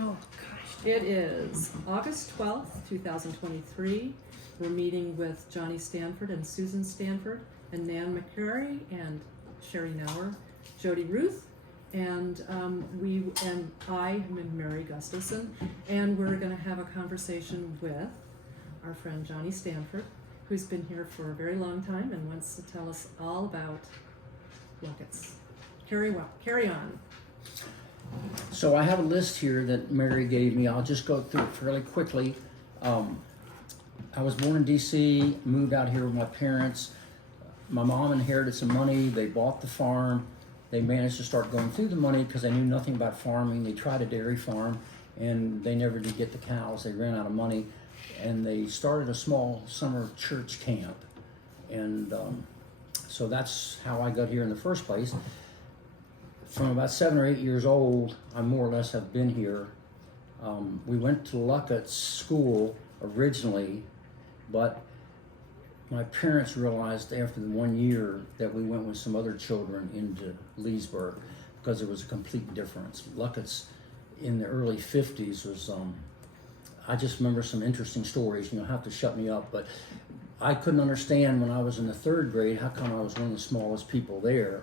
Oh, gosh. It is August 12th, 2023. We're meeting with Johnny Stanford and Susan Stanford and Nan McCrary and Sherry Nauer, Jody Ruth, and I am Mary Gustafson, and we're going to have a conversation with our friend Johnny Stanford, who's been here for a very long time and wants to tell us all about Lucketts. Carry on. So I have a list here that Mary gave me. I'll just go through it fairly quickly. I was born in DC, moved out here with my parents. My mom inherited some money. They bought the farm. They managed to start going through the money because they knew nothing about farming. They tried a dairy farm and they never did get the cows. They ran out of money and they started a small summer church camp. And so that's how I got here in the first place. From about 7 or 8 years old, I more or less have been here. We went to Lucketts school originally, but my parents realized after the 1 year that we went with some other children into Leesburg because there was a complete difference. Lucketts in the early 50s was, I just remember some interesting stories. You'll have to shut me up, but I couldn't understand when I was in the 3rd grade how come I was one of the smallest people there.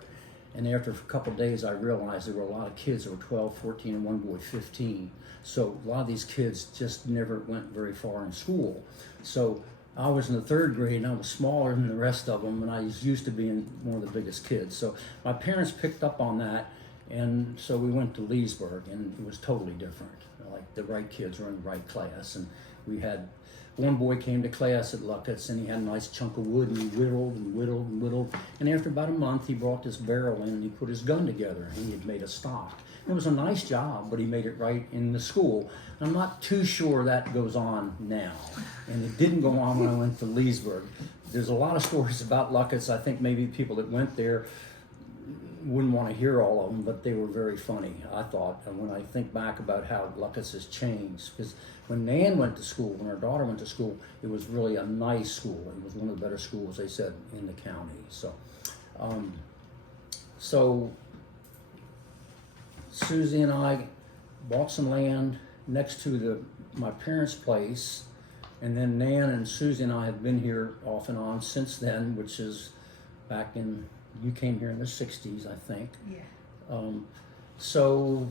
And after a couple of days, I realized there were a lot of kids that were 12, 14, and one boy 15. So a lot of these kids just never went very far in school. So I was in the 3rd grade and I was smaller than the rest of them, and I was used to being one of the biggest kids. So my parents picked up on that, and so we went to Leesburg, and it was totally different. Like the right kids were in the right class, and we had one boy came to class at Lucketts and he had a nice chunk of wood and he whittled and whittled and whittled. And after about a month, he brought this barrel in and he put his gun together and he had made a stock. It was a nice job, but he made it right in the school. I'm not too sure that goes on now. And it didn't go on when I went to Leesburg. There's a lot of stories about Lucketts. I think maybe people that went there wouldn't want to hear all of them, but they were very funny, I thought. And when I think back about how Lucketts has changed, because when Nan went to school, when her daughter went to school, it was really a nice school. It was one of the better schools, they said, in the county. So Susie and I bought some land next to my parents' place, and then Nan and Susie and I have been here off and on since then, which is back in, you came here in the 60s, I think. Yeah. So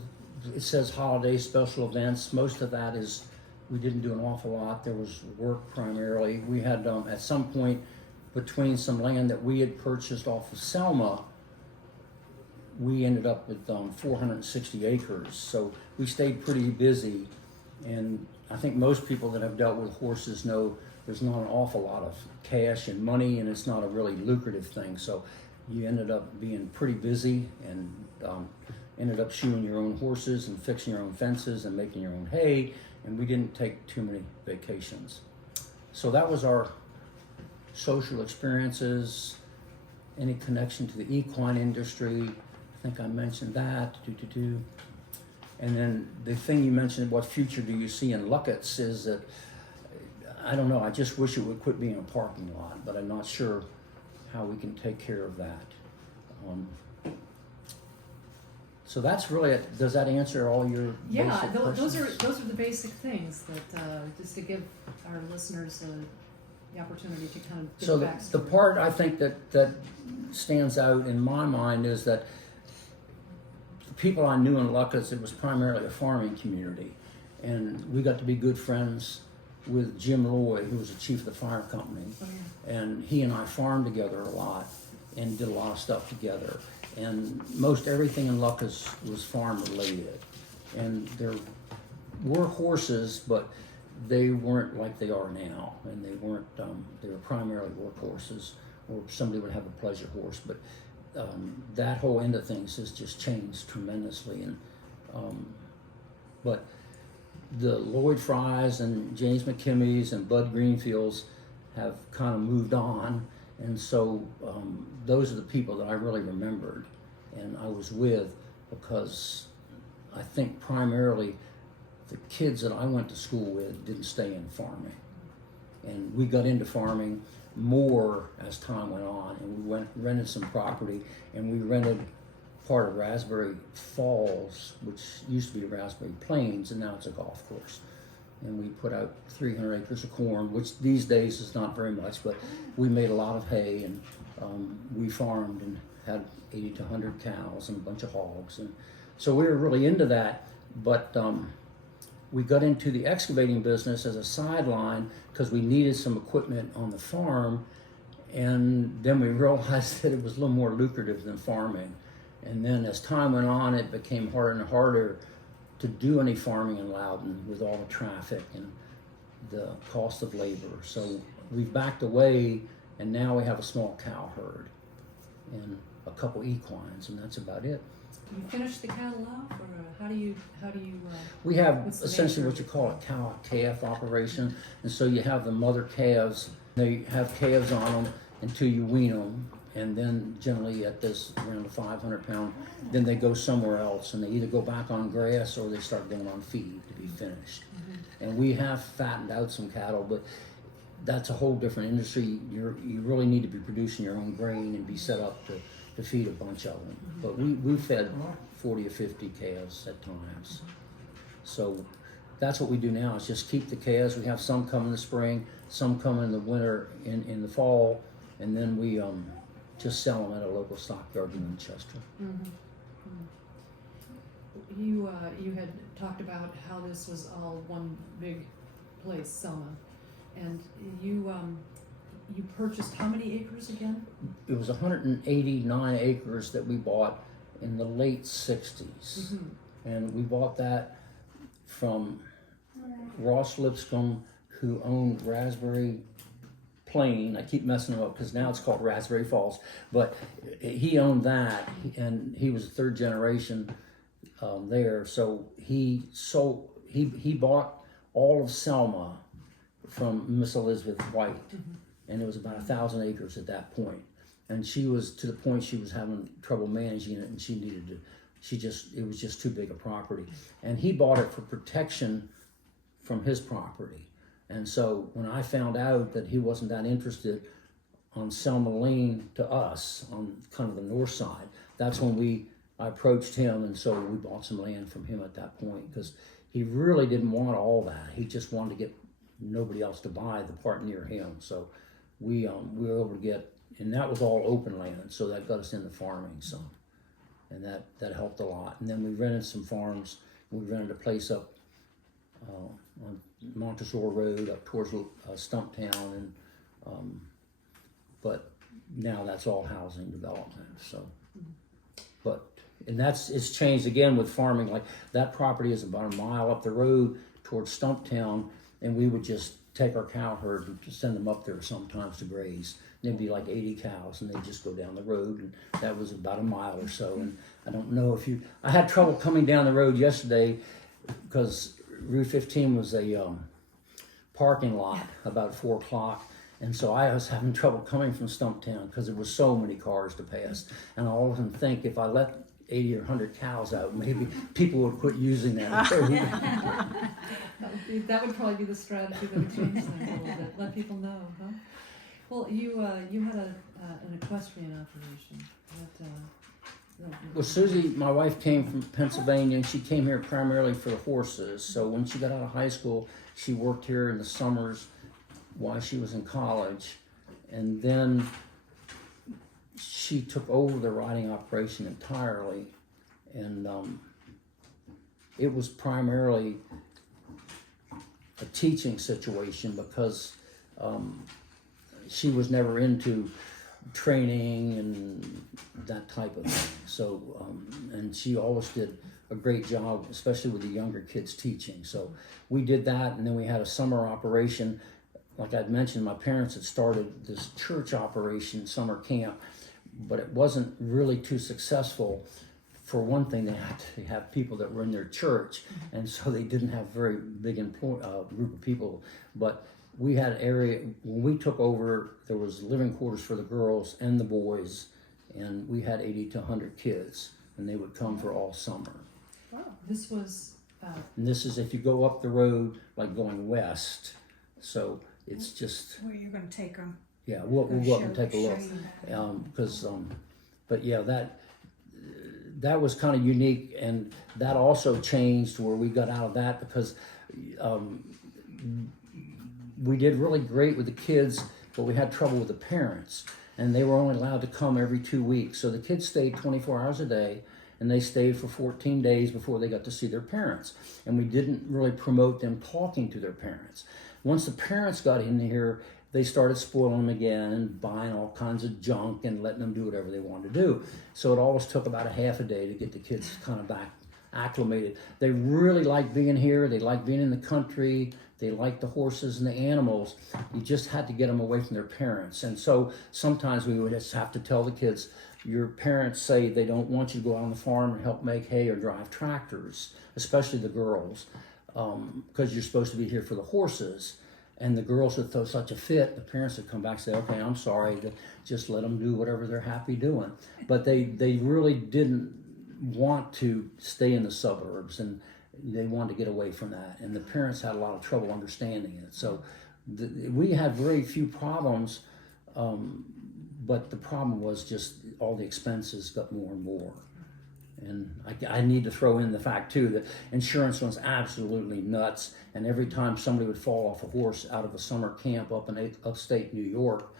it says holiday special events. Most of that is, we didn't do an awful lot. There was work primarily. We had, at some point, between some land that we had purchased off of Selma, we ended up with 460 acres. So we stayed pretty busy. And I think most people that have dealt with horses know there's not an awful lot of cash and money, and it's not a really lucrative thing. So you ended up being pretty busy and ended up shoeing your own horses and fixing your own fences and making your own hay, and we didn't take too many vacations. So that was our social experiences, any connection to the equine industry. I think I mentioned that. And then the thing you mentioned, what future do you see in Lucketts, is that, I don't know, I just wish it would quit being a parking lot, but I'm not sure how we can take care of that. So that's really it. Does that answer all your basic those questions? are the basic things that just to give our listeners the opportunity to kind of So get the part I think that stands out in my mind is that the people I knew in Lucketts, it was primarily a farming community, and we got to be good friends with Jim Loy, who was the chief of the fire company. Oh, yeah. And he and I farmed together a lot and did a lot of stuff together. And most everything in Lucketts was farm related. And there were horses, but they weren't like they are now. And they weren't, they were primarily work horses, or somebody would have a pleasure horse. But that whole end of things has just changed tremendously. And but the Lloyd Frys and James McKimmy's and Bud Greenfields have kind of moved on, and so those are the people that I really remembered and I was with, because I think primarily the kids that I went to school with didn't stay in farming, and we got into farming more as time went on, and we rented some property, and we rented part of Raspberry Falls, which used to be Raspberry Plains, and now it's a golf course. And we put out 300 acres of corn, which these days is not very much, but we made a lot of hay, and we farmed and had 80 to 100 cows and a bunch of hogs. And so we were really into that, but we got into the excavating business as a sideline because we needed some equipment on the farm, and then we realized that it was a little more lucrative than farming. And then as time went on, it became harder and harder to do any farming in Loudon with all the traffic and the cost of labor. So we've backed away, and now we have a small cow herd and a couple equines, and that's about it. You finish the cattle off, or how do you? We have what's the essentially nature? what you call a cow-calf operation, and so you have the mother calves. They have calves on them until you wean them, and then generally at this around a 500 pound, then they go somewhere else, and they either go back on grass or they start going on feed to be finished. And we have fattened out some cattle, but that's a whole different industry. You really need to be producing your own grain and be set up to feed a bunch of them. But we fed 40 or 50 calves at times. So that's what we do now, is just keep the calves. We have some come in the spring, some come in the winter, in the fall, and then we just sell them at a local stockyard in Winchester. You had talked about how this was all one big place, Selma, and you purchased how many acres again? It was 189 acres that we bought in the late 60s. And we bought that from Ross Lipscomb, who owned Raspberry Plain. I keep messing them up because now it's called Raspberry Falls, but he owned that, and he was third generation there. So he bought all of Selma from Miss Elizabeth White, and it was about 1,000 acres at that point. And she was to the point she was having trouble managing it, and she needed to. It was just too big a property, and he bought it for protection from his property. And so when I found out that he wasn't that interested on Selma Lane to us on kind of the north side, that's when I approached him, and so we bought some land from him at that point, because he really didn't want all that. He just wanted to get nobody else to buy the part near him. So we were able to get, and that was all open land, so that got us into farming some, and that helped a lot. And then we rented some farms. We rented a place up on Montessor Road up towards Stumptown, and but now that's all housing development. So, it's changed again with farming. Like that property is about a mile up the road towards Stumptown, and we would just take our cow herd and just send them up there sometimes to graze. And there'd be like 80 cows, and they'd just go down the road, and that was about a mile or so. And I don't know if I had trouble coming down the road yesterday because Route 15 was a parking lot about 4 o'clock. And so I was having trouble coming from Stumptown because there were so many cars to pass. And I often think if I let 80 or 100 cows out, maybe people would quit using that. That would probably be the strategy that would change things a little bit. Let people know, huh? Well, you had an equestrian operation. Well, Susie, my wife, came from Pennsylvania, and she came here primarily for the horses. So when she got out of high school, she worked here in the summers while she was in college, and then she took over the riding operation entirely, and it was primarily a teaching situation because she was never into training and that type of thing. So, and she always did a great job, especially with the younger kids teaching. So we did that, and then we had a summer operation. Like I'd mentioned, my parents had started this church operation, summer camp, but it wasn't really too successful. For one thing, they had to have people that were in their church, and so they didn't have a very big group of people. But we had an area, when we took over, there was living quarters for the girls and the boys, and we had 80 to 100 kids, and they would come for all summer. Wow. This was... And this is if you go up the road, like going west, so it's just... Where you're going to take them. Yeah, we'll go up and take a look. But yeah, that was kind of unique, and that also changed where we got out of that because we did really great with the kids, but we had trouble with the parents, and they were only allowed to come every 2 weeks. So the kids stayed 24 hours a day, and they stayed for 14 days before they got to see their parents. And we didn't really promote them talking to their parents. Once the parents got in here, they started spoiling them again and buying all kinds of junk and letting them do whatever they wanted to do. So it always took about a half a day to get the kids kind of back acclimated. They really like being here. They like being in the country. They like the horses and the animals. You just had to get them away from their parents. And so sometimes we would just have to tell the kids, your parents say they don't want you to go out on the farm and help make hay or drive tractors, especially the girls, because you're supposed to be here for the horses. And the girls would throw such a fit, the parents would come back and say, okay, I'm sorry, just let them do whatever they're happy doing. But they really didn't want to stay in the suburbs, and they wanted to get away from that. And the parents had a lot of trouble understanding it. So we had very few problems, but the problem was just all the expenses got more and more. And I need to throw in the fact too that insurance was absolutely nuts. And every time somebody would fall off a horse out of a summer camp up in upstate New York,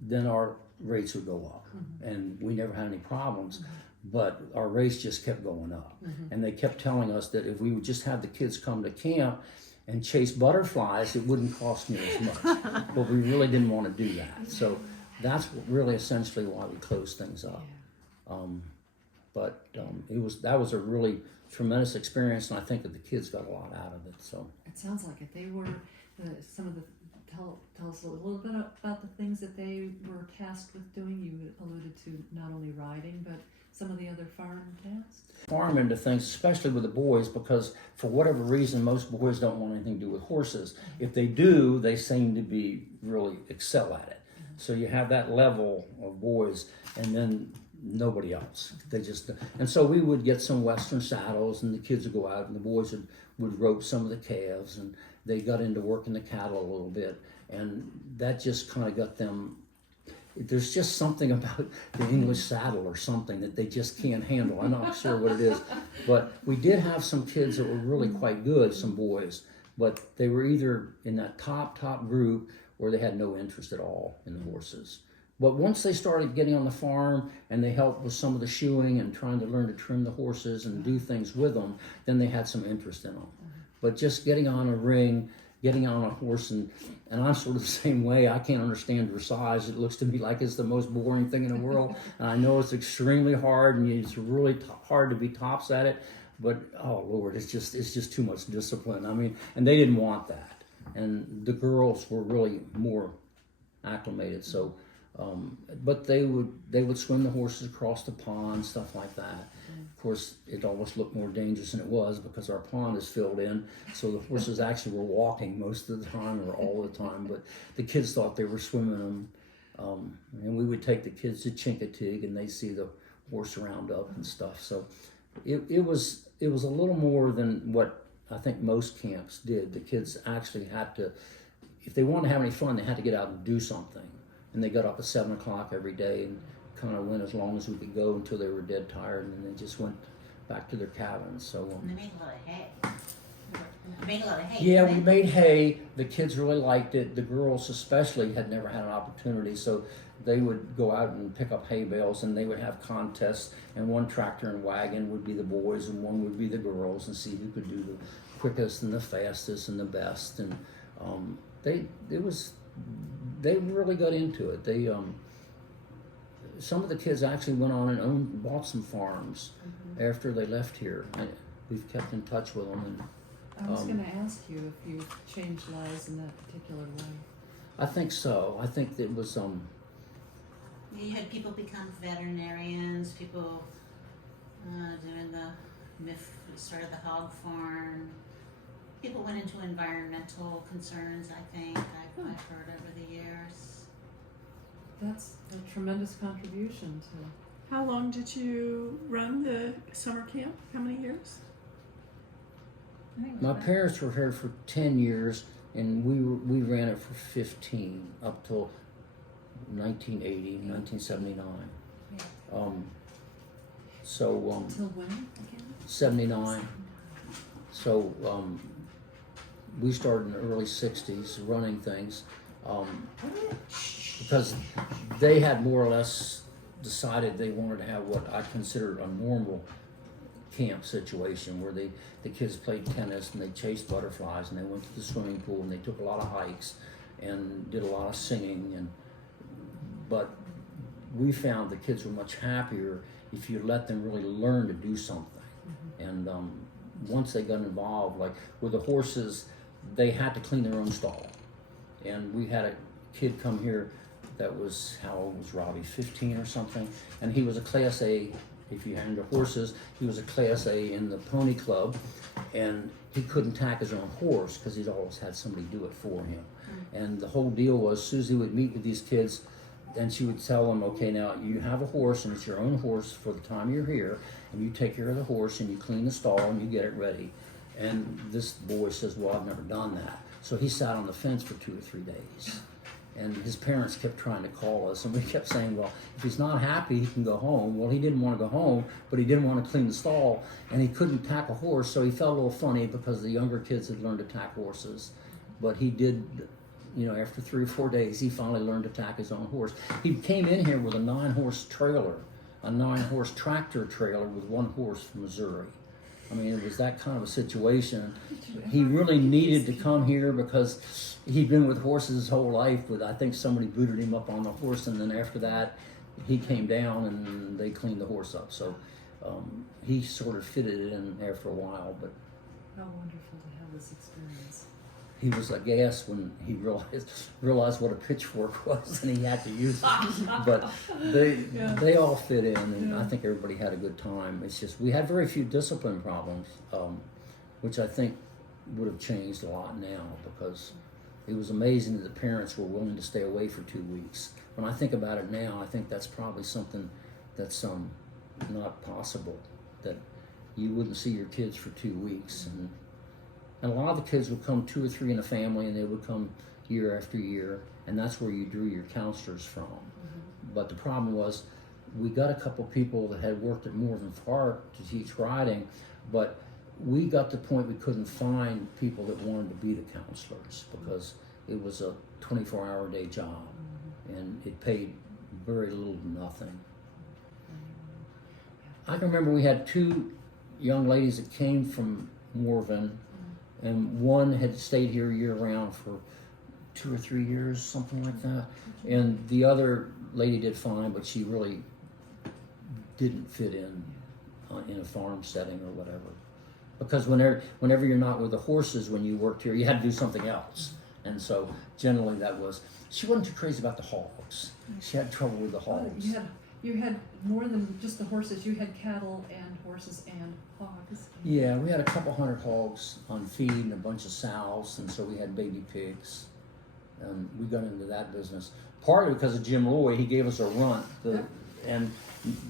then our rates would go up. And we never had any problems. But our rates just kept going up. And they kept telling us that if we would just have the kids come to camp and chase butterflies, it wouldn't cost me as much. But we really didn't want to do that. So that's really essentially why we closed things up. But that was a really tremendous experience, and I think that the kids got a lot out of it. So it sounds like it. They were some of the tell us a little bit about the things that they were tasked with doing. You alluded to not only riding, but some of the other farm tasks. Farm into things, especially with the boys, because for whatever reason, most boys don't want anything to do with horses. If they do, they seem to be really excel at it. So you have that level of boys, and then nobody else. And so we would get some Western saddles, and the kids would go out, and the boys would rope some of the calves, and they got into working the cattle a little bit, and that just kind of got them. There's just something about the English saddle or something that they just can't handle. I'm not sure what it is, but we did have some kids that were really quite good, some boys, but they were either in that top group or they had no interest at all in the horses. But once they started getting on the farm and they helped with some of the shoeing and trying to learn to trim the horses and do things with them, then they had some interest in them. But just getting on a ring, getting on a horse, and I'm sort of the same way. I can't understand dressage. It looks to me like it's the most boring thing in the world. And I know it's extremely hard, and it's really hard to be tops at it. But oh Lord, it's just too much discipline. I mean, and they didn't want that. And the girls were really more acclimated. So, but they would swim the horses across the pond, stuff like that. Of course, it almost looked more dangerous than it was because our pond is filled in, so the horses actually were walking most of the time or all the time, but the kids thought they were swimming them. And we would take the kids to Chincoteague, and they see the horse roundup and stuff. So it was a little more than what I think most camps did. The kids actually had to, if they wanted to have any fun, they had to get out and do something. And they got up at 7 o'clock every day and kind of went as long as we could go until they were dead tired, and then they just went back to their cabins. So and they made a lot of hay. They made a lot of hay. yeah, we made hay. The kids really liked it. The girls especially had never had an opportunity, so they would go out and pick up hay bales, and they would have contests, and one tractor and wagon would be the boys and one would be the girls, and see who could do the quickest and the fastest and the best. And they really got into it. They some of the kids actually went on and bought some farms after they left here. We've kept in touch with them. And I was going to ask you if you've changed lives in that particular way. I think so. I think it was You had people become veterinarians, people doing started the hog farm. People went into environmental concerns, I think, I've heard over the years. That's a tremendous contribution to. How long did you run the summer camp? How many years? my parents were here for 10 years, and we ran it for 15 up till 1980, 1979. So Till when again? 79. So we started in the early 60s running things because they had more or less decided they wanted to have what I considered a normal camp situation where the kids played tennis and they chased butterflies and they went to the swimming pool and they took a lot of hikes and did a lot of singing but we found the kids were much happier if you let them really learn to do something. And once they got involved, like with the horses, they had to clean their own stall. And we had a kid come here that was, how old was Robbie, 15 or something, and he was a Class A. If you had into horses, he was a Class A in the pony club, and he couldn't tack his own horse because he'd always had somebody do it for him. And the whole deal was Susie would meet with these kids and she would tell them, okay, now you have a horse and it's your own horse for the time you're here, and you take care of the horse and you clean the stall and you get it ready. And this boy says, well, I've never done that. So he sat on the fence for 2 or 3 days. And his parents kept trying to call us, and we kept saying, well, if he's not happy, he can go home. Well, he didn't want to go home, but he didn't want to clean the stall, and he couldn't tack a horse, so he felt a little funny because the younger kids had learned to tack horses. But he did, after 3 or 4 days, he finally learned to tack his own horse. He came in here with a 9-horse trailer, a 9-horse tractor trailer with 1 horse from Missouri. I mean, it was that kind of a situation. He really needed to come here because he'd been with horses his whole life, but I think somebody booted him up on the horse, and then after that, he came down and they cleaned the horse up. So he sort of fitted it in after a while, but How wonderful to have this experience. he was aghast when he realized what a pitchfork was, and he had to use it. But they all fit in, and I think everybody had a good time. It's just we had very few discipline problems, which I think would have changed a lot now, because it was amazing that the parents were willing to stay away for 2 weeks. When I think about it now, I think that's probably something that's not possible, that you wouldn't see your kids for 2 weeks. And a lot of the kids would come 2 or 3 in a family, and they would come year after year, and that's where you drew your counselors from. But the problem was, we got a couple people that had worked at Moore and Far to teach riding, but we got to the point we couldn't find people that wanted to be the counselors because it was a 24-hour day job, and it paid very little to nothing. I can remember we had 2 young ladies that came from Morven, and one had stayed here year-round for 2 or 3 years, something like that. And the other lady did fine, but she really didn't fit in a farm setting or whatever. Because whenever you're not with the horses when you worked here, you had to do something else. And so generally that was, she wasn't too crazy about the hogs. She had trouble with the hogs. You had more than just the horses. You had cattle and horses and hogs. Yeah, we had a couple hundred hogs on feed and a bunch of sows, and so we had baby pigs. We got into that business partly because of Jim Loy. He gave us a runt, and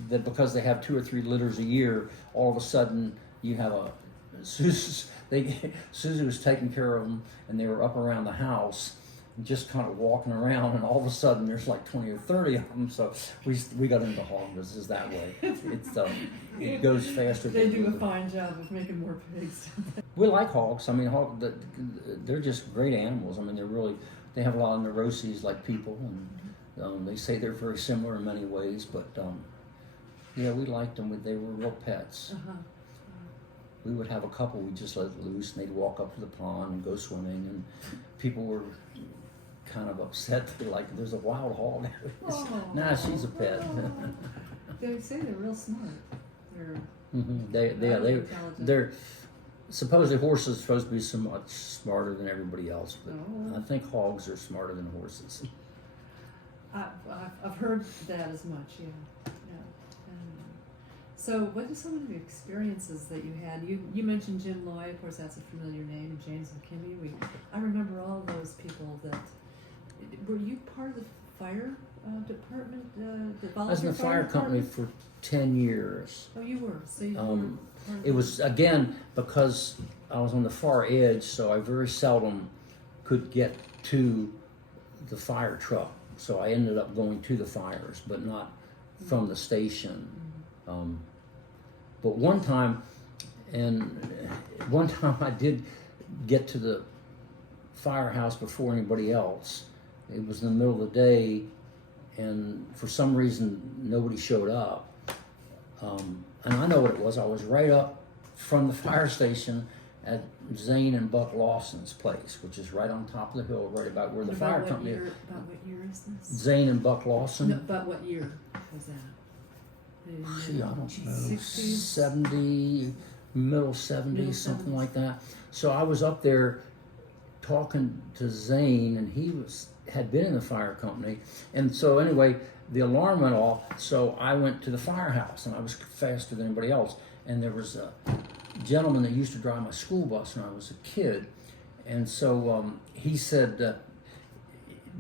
that because they have 2 or 3 litters a year, all of a sudden you have Susie was taking care of them, and they were up around the house, just kind of walking around, and all of a sudden there's like 20 or 30 of them. So we got into hog business that way. It goes faster. They do a fine job of making more pigs. We like hogs. I mean, they're just great animals. I mean, they have a lot of neuroses like people, and they say they're very similar in many ways. But yeah, we liked them. They were real pets. We would have a couple we just let loose, and they'd walk up to the pond and go swimming, and people were kind of upset. They're like, there's a wild hog. Nah, she's a pet. They say they're real smart. They're supposedly horses are supposed to be so much smarter than everybody else, but I think hogs are smarter than horses. I've heard that as much, yeah. So what are some of the experiences that you had? You mentioned Jim Loy, of course that's a familiar name, and James McKinney. I remember all those people that, were you part of the fire department, the volunteer I was in the fire company for 10 years. Oh, you were, so you were part of It was, again, because I was on the far edge, so I very seldom could get to the fire truck. So I ended up going to the fires, but not from the station. But one time I did get to the firehouse before anybody else. It was in the middle of the day, and for some reason nobody showed up. And I know what it was. I was right up from the fire station at Zane and Buck Lawson's place, which is right on top of the hill, right about where the fire company is. About what year is this? Zane and Buck Lawson. No, about what year was that? Gee, I don't know, 60s? 70, middle 70s, Middle something 70s. like that. So I was up there talking to Zane, and he had been in the fire company. And so anyway, the alarm went off, so I went to the firehouse, and I was faster than anybody else. And there was a gentleman that used to drive my school bus when I was a kid, and so he said,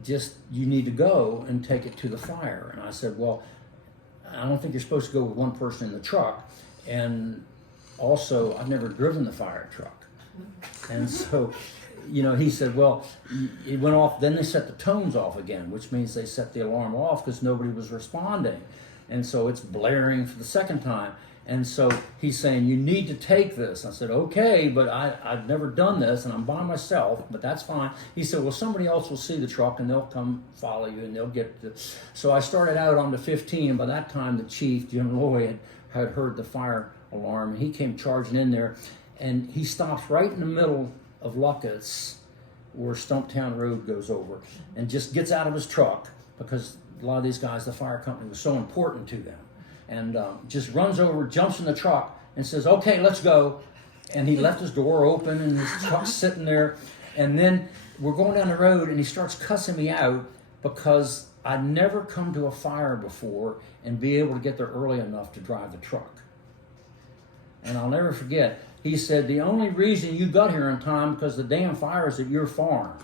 just, you need to go and take it to the fire. And I said, well, I don't think you're supposed to go with one person in the truck, and also I've never driven the fire truck. And so, he said, well, it went off, then they set the tones off again, which means they set the alarm off because nobody was responding. And so it's blaring for the second time. And so he's saying, you need to take this. I said, okay, but I've never done this, and I'm by myself, but that's fine. He said, well, somebody else will see the truck, and they'll come follow you, and they'll get to... So I started out on the 15, and by that time, the chief, Jim Lloyd, had heard the fire alarm, and he came charging in there, and he stops right in the middle of Lucketts, where Stumptown Road goes over, and just gets out of his truck, because a lot of these guys, the fire company was so important to them. And just runs over, jumps in the truck, and says, okay, let's go. And he left his door open, and his truck's sitting there. And then we're going down the road, and he starts cussing me out because I'd never come to a fire before and be able to get there early enough to drive the truck. And I'll never forget, he said, the only reason you got here in time because the damn fire is at your farm,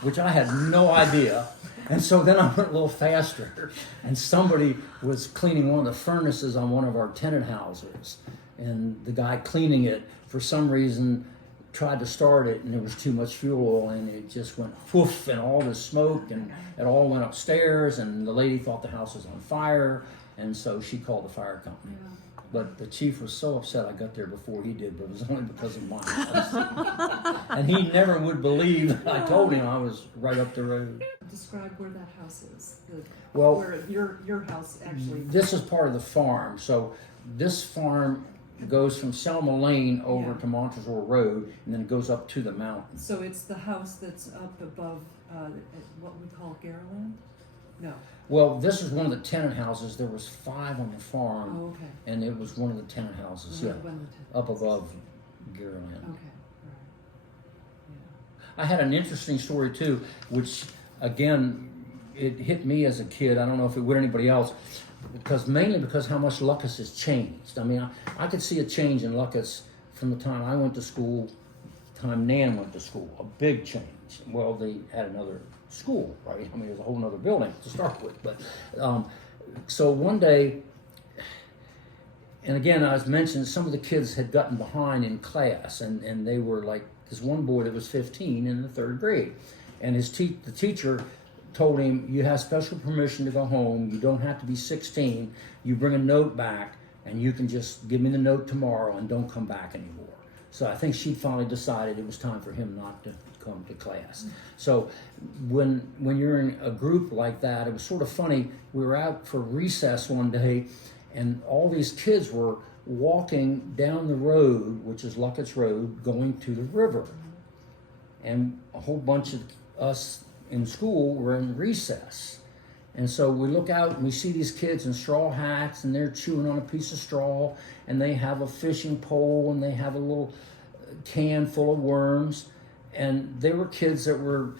which I had no idea. And so then I went a little faster, and somebody was cleaning one of the furnaces on one of our tenant houses. And the guy cleaning it, for some reason, tried to start it, and there was too much fuel oil, and it just went whoof, and all this smoke, and it all went upstairs, and the lady thought the house was on fire, and so she called the fire company. But the chief was so upset I got there before he did, but it was only because of my house. And he never would believe that I told him I was right up the road. Describe where that house is. Well, where your house actually... This is part of the farm. So this farm goes from Selma Lane over to Montresor Road, and then it goes up to the mountain. So it's the house that's up above what we call Gareland? No. Well, this is one of the tenant houses. There was 5 on the farm, Oh, okay. and it was one of the tenant houses, One of the tenants. up above Gareland. Okay, right. I had an interesting story too, which again, it hit me as a kid. I don't know if it would anybody else, mainly because how much Lucketts has changed. I mean, I could see a change in Lucketts from the time I went to school, the time Nan went to school, a big change. Well, they had another school, right? I mean, there's a whole other building to start with. But so one day, and again, I was mentioning some of the kids had gotten behind in class, and they were like, this one boy that was 15 in the 3rd grade, and the teacher told him, you have special permission to go home, you don't have to be 16, you bring a note back, and you can just give me the note tomorrow and don't come back anymore. So I think she finally decided it was time for him not to come to class. So when you're in a group like that, it was sort of funny. We were out for recess one day, and all these kids were walking down the road, which is Lucketts Road, going to the river. And a whole bunch of us in school were in recess. And so we look out and we see these kids in straw hats, and they're chewing on a piece of straw, and they have a fishing pole, and they have a little can full of worms. And they were kids that were,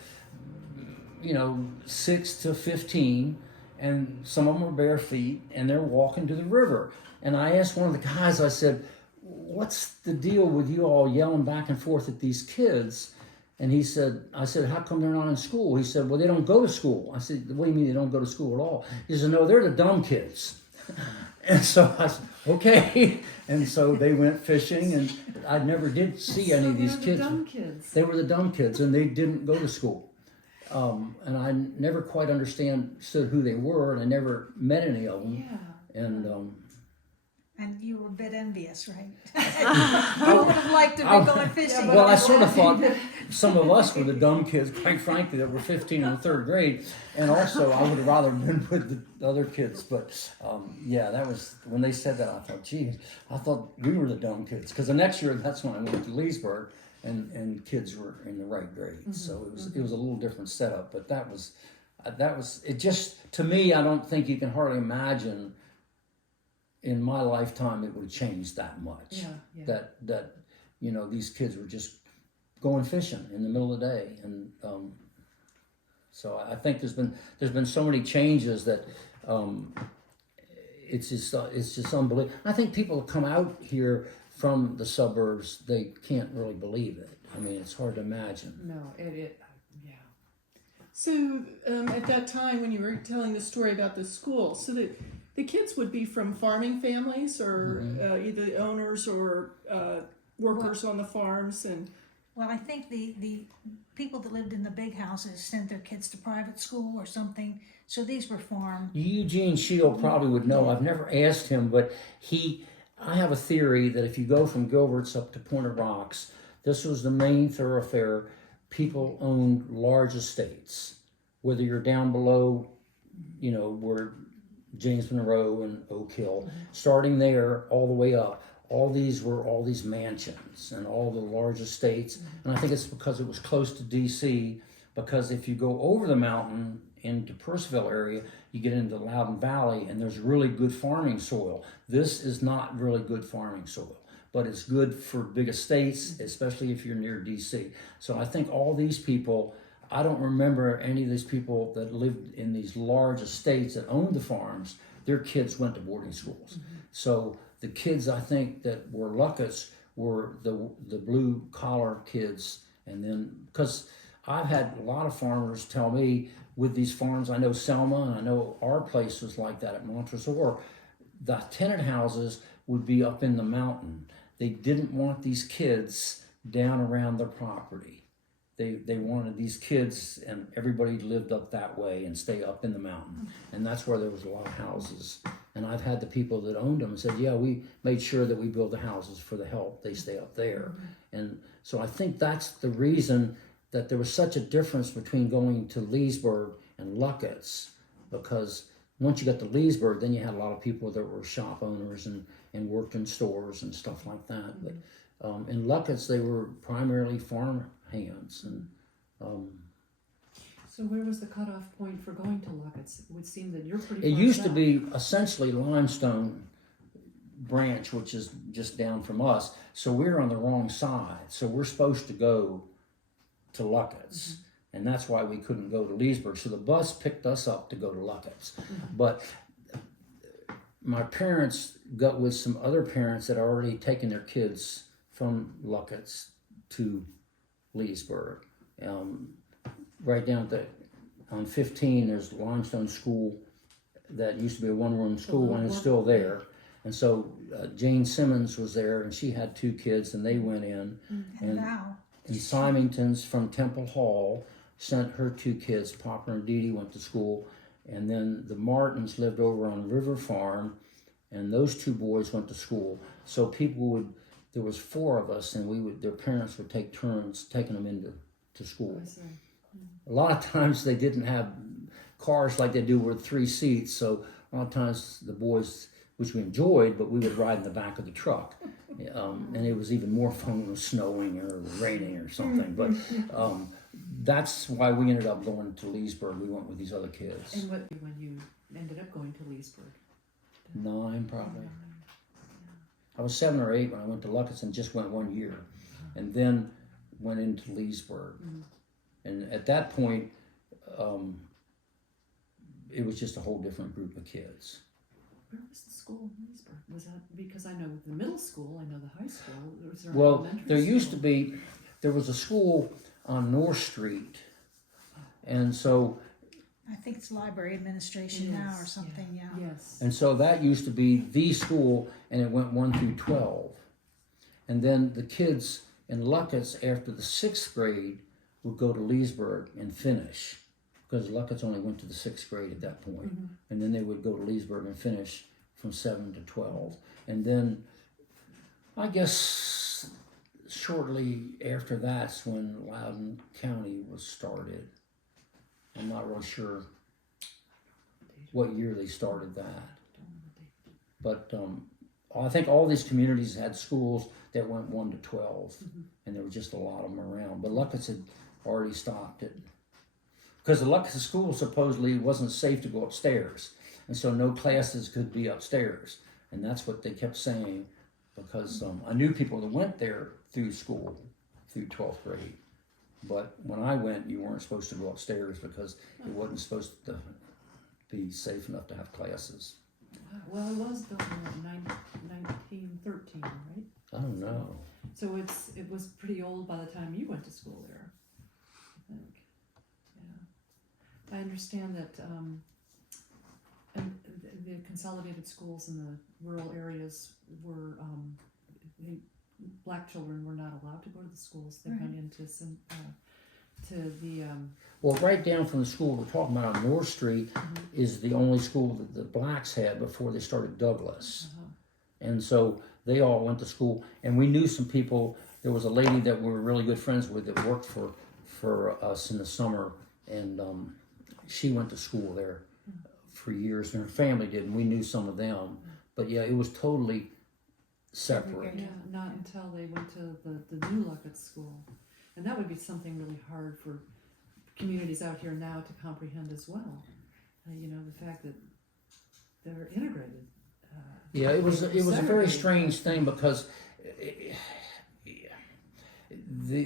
6 to 15, and some of them were bare feet, and they're walking to the river. And I asked one of the guys, I said, what's the deal with you all yelling back and forth at these kids? And I said, how come they're not in school? He said, well, they don't go to school. I said, what do you mean they don't go to school at all? He said, no, they're the dumb kids. And so I said, okay. And so they went fishing, and I never did see any of these kids. The dumb kids. They were the dumb kids, and they didn't go to school. And I never quite understood who they were, and I never met any of them. Yeah. And And you were a bit envious, right? You would have liked to be going fishing. Well, I sort of thought some of us were the dumb kids, quite frankly, that were 15 in the third grade. And also, I would have rather been with the other kids. But yeah, that was, when they said that, I thought, gee, I thought we were the dumb kids. Because the next year, that's when I went to Leesburg, and kids were in the right grade. So it was a little different setup. But that was, it just, to me, I don't think you can hardly imagine in my lifetime it would have changed that much. That you know, these kids were just going fishing in the middle of the day, and so I think there's been so many changes that it's just unbelievable. I think people come out here from the suburbs, they can't really believe it. I mean, it's hard to imagine. No, yeah. So at that time when you were telling the story about the school, so that the kids would be from farming families, or either the owners or workers on the farms, and Well, I think the people that lived in the big houses sent their kids to private school or something. So these were farm. Eugene Shield probably would know. I've never asked him, but I have a theory that if you go from Gilbert's up to Pointer Rocks, this was the main thoroughfare. People owned large estates, whether you're down below, you know, where James Monroe and Oak Hill, starting there all the way up. All these mansions and all the large estates. And I think it's because it was close to D.C., because if you go over the mountain into Purcellville area, you get into Loudoun Valley, and there's really good farming soil. This is not really good farming soil, but it's good for big estates, especially if you're near D.C. So I think all these people, I don't remember any of these people that lived in these large estates that owned the farms, their kids went to boarding schools. So the kids, I think, that were Lucketts were the blue collar kids. And then, because I've had a lot of farmers tell me with these farms, I know Selma, and I know our place was like that at Montresor, the tenant houses would be up in the mountain. They didn't want these kids down around their property. They wanted these kids, and everybody lived up that way and stay up in the mountain. And that's where there was a lot of houses. And I've had the people that owned them said, yeah, we made sure that we build the houses for the help. They stay up there. And so I think that's the reason that there was such a difference between going to Leesburg and Lucketts, because once you got to Leesburg, then you had a lot of people that were shop owners and worked in stores and stuff like that. But in Lucketts, they were primarily farm hands. And So where was the cutoff point for going to Lucketts? It would seem that you're pretty it far used to south. be essentially Limestone Branch, which is just down from us. So we're on the wrong side. So we're supposed to go to Lucketts. And that's why we couldn't go to Leesburg. So the bus picked us up to go to Lucketts. But my parents got with some other parents that had already taken their kids from Lucketts to Leesburg. Right down on 15, there's Limestone School that used to be a one-room school, and it's still there. And so Jane Simmons was there, and she had 2 kids, and they went in. And now. And Symington's from Temple Hall sent her 2 kids. Popper and Dee Dee went to school. And then the Martins lived over on River Farm, and those 2 boys went to school. So there was 4 of us, and their parents would take turns taking them into school. I see. A lot of times they didn't have cars like they do with 3 seats, so a lot of times the boys, which we enjoyed, but we would ride in the back of the truck. And it was even more fun when it was snowing or raining or something. But that's why we ended up going to Leesburg. We went with these other kids. And when you ended up going to Leesburg? 9 probably. I was 7 or 8 when I went to Lucketts, and just went 1 year. And then went into Leesburg. And at that point, it was just a whole different group of kids. Where was the school in Leesburg? Was that, because I know the middle school, I know the high school. Was there Well, elementary there used to school? be, there was a school on North Street, and so I think it's library administration now or something, yeah. Yes. and so that used to be the school, and it went 1 through 12, and then the kids in Lucketts after the 6th grade would go to Leesburg and finish, because Lucketts only went to the 6th grade at that point. And then they would go to Leesburg and finish from 7 to 12. And then I guess shortly after that's when Loudoun County was started. I'm not really sure what year they started that. But I think all these communities had schools that went 1 to 12, and there were just a lot of them around. But Lucketts had already stopped it. Because the Lucketts school supposedly wasn't safe to go upstairs, and so no classes could be upstairs. And that's what they kept saying, because I knew people that went there through school, through 12th grade. But when I went, you weren't supposed to go upstairs because it wasn't supposed to be safe enough to have classes. Well, it was built in 1913, right? I don't know. So it was pretty old by the time you went to school there, I think. Yeah. I understand that and the consolidated schools in the rural areas were, black children were not allowed to go to the schools. They went into some, to the... Well, right down from the school we're talking about on North Street is the only school that the blacks had before they started Douglas. And so they all went to school, and we knew some people. There was a lady that we were really good friends with that worked for us in the summer, and she went to school there for years, and her family did, and we knew some of them. But yeah, it was totally separate. Yeah, not until they went to the new Lucketts school. And that would be something really hard for communities out here now to comprehend as well. The fact that they're integrated. Yeah, it was a very strange thing because the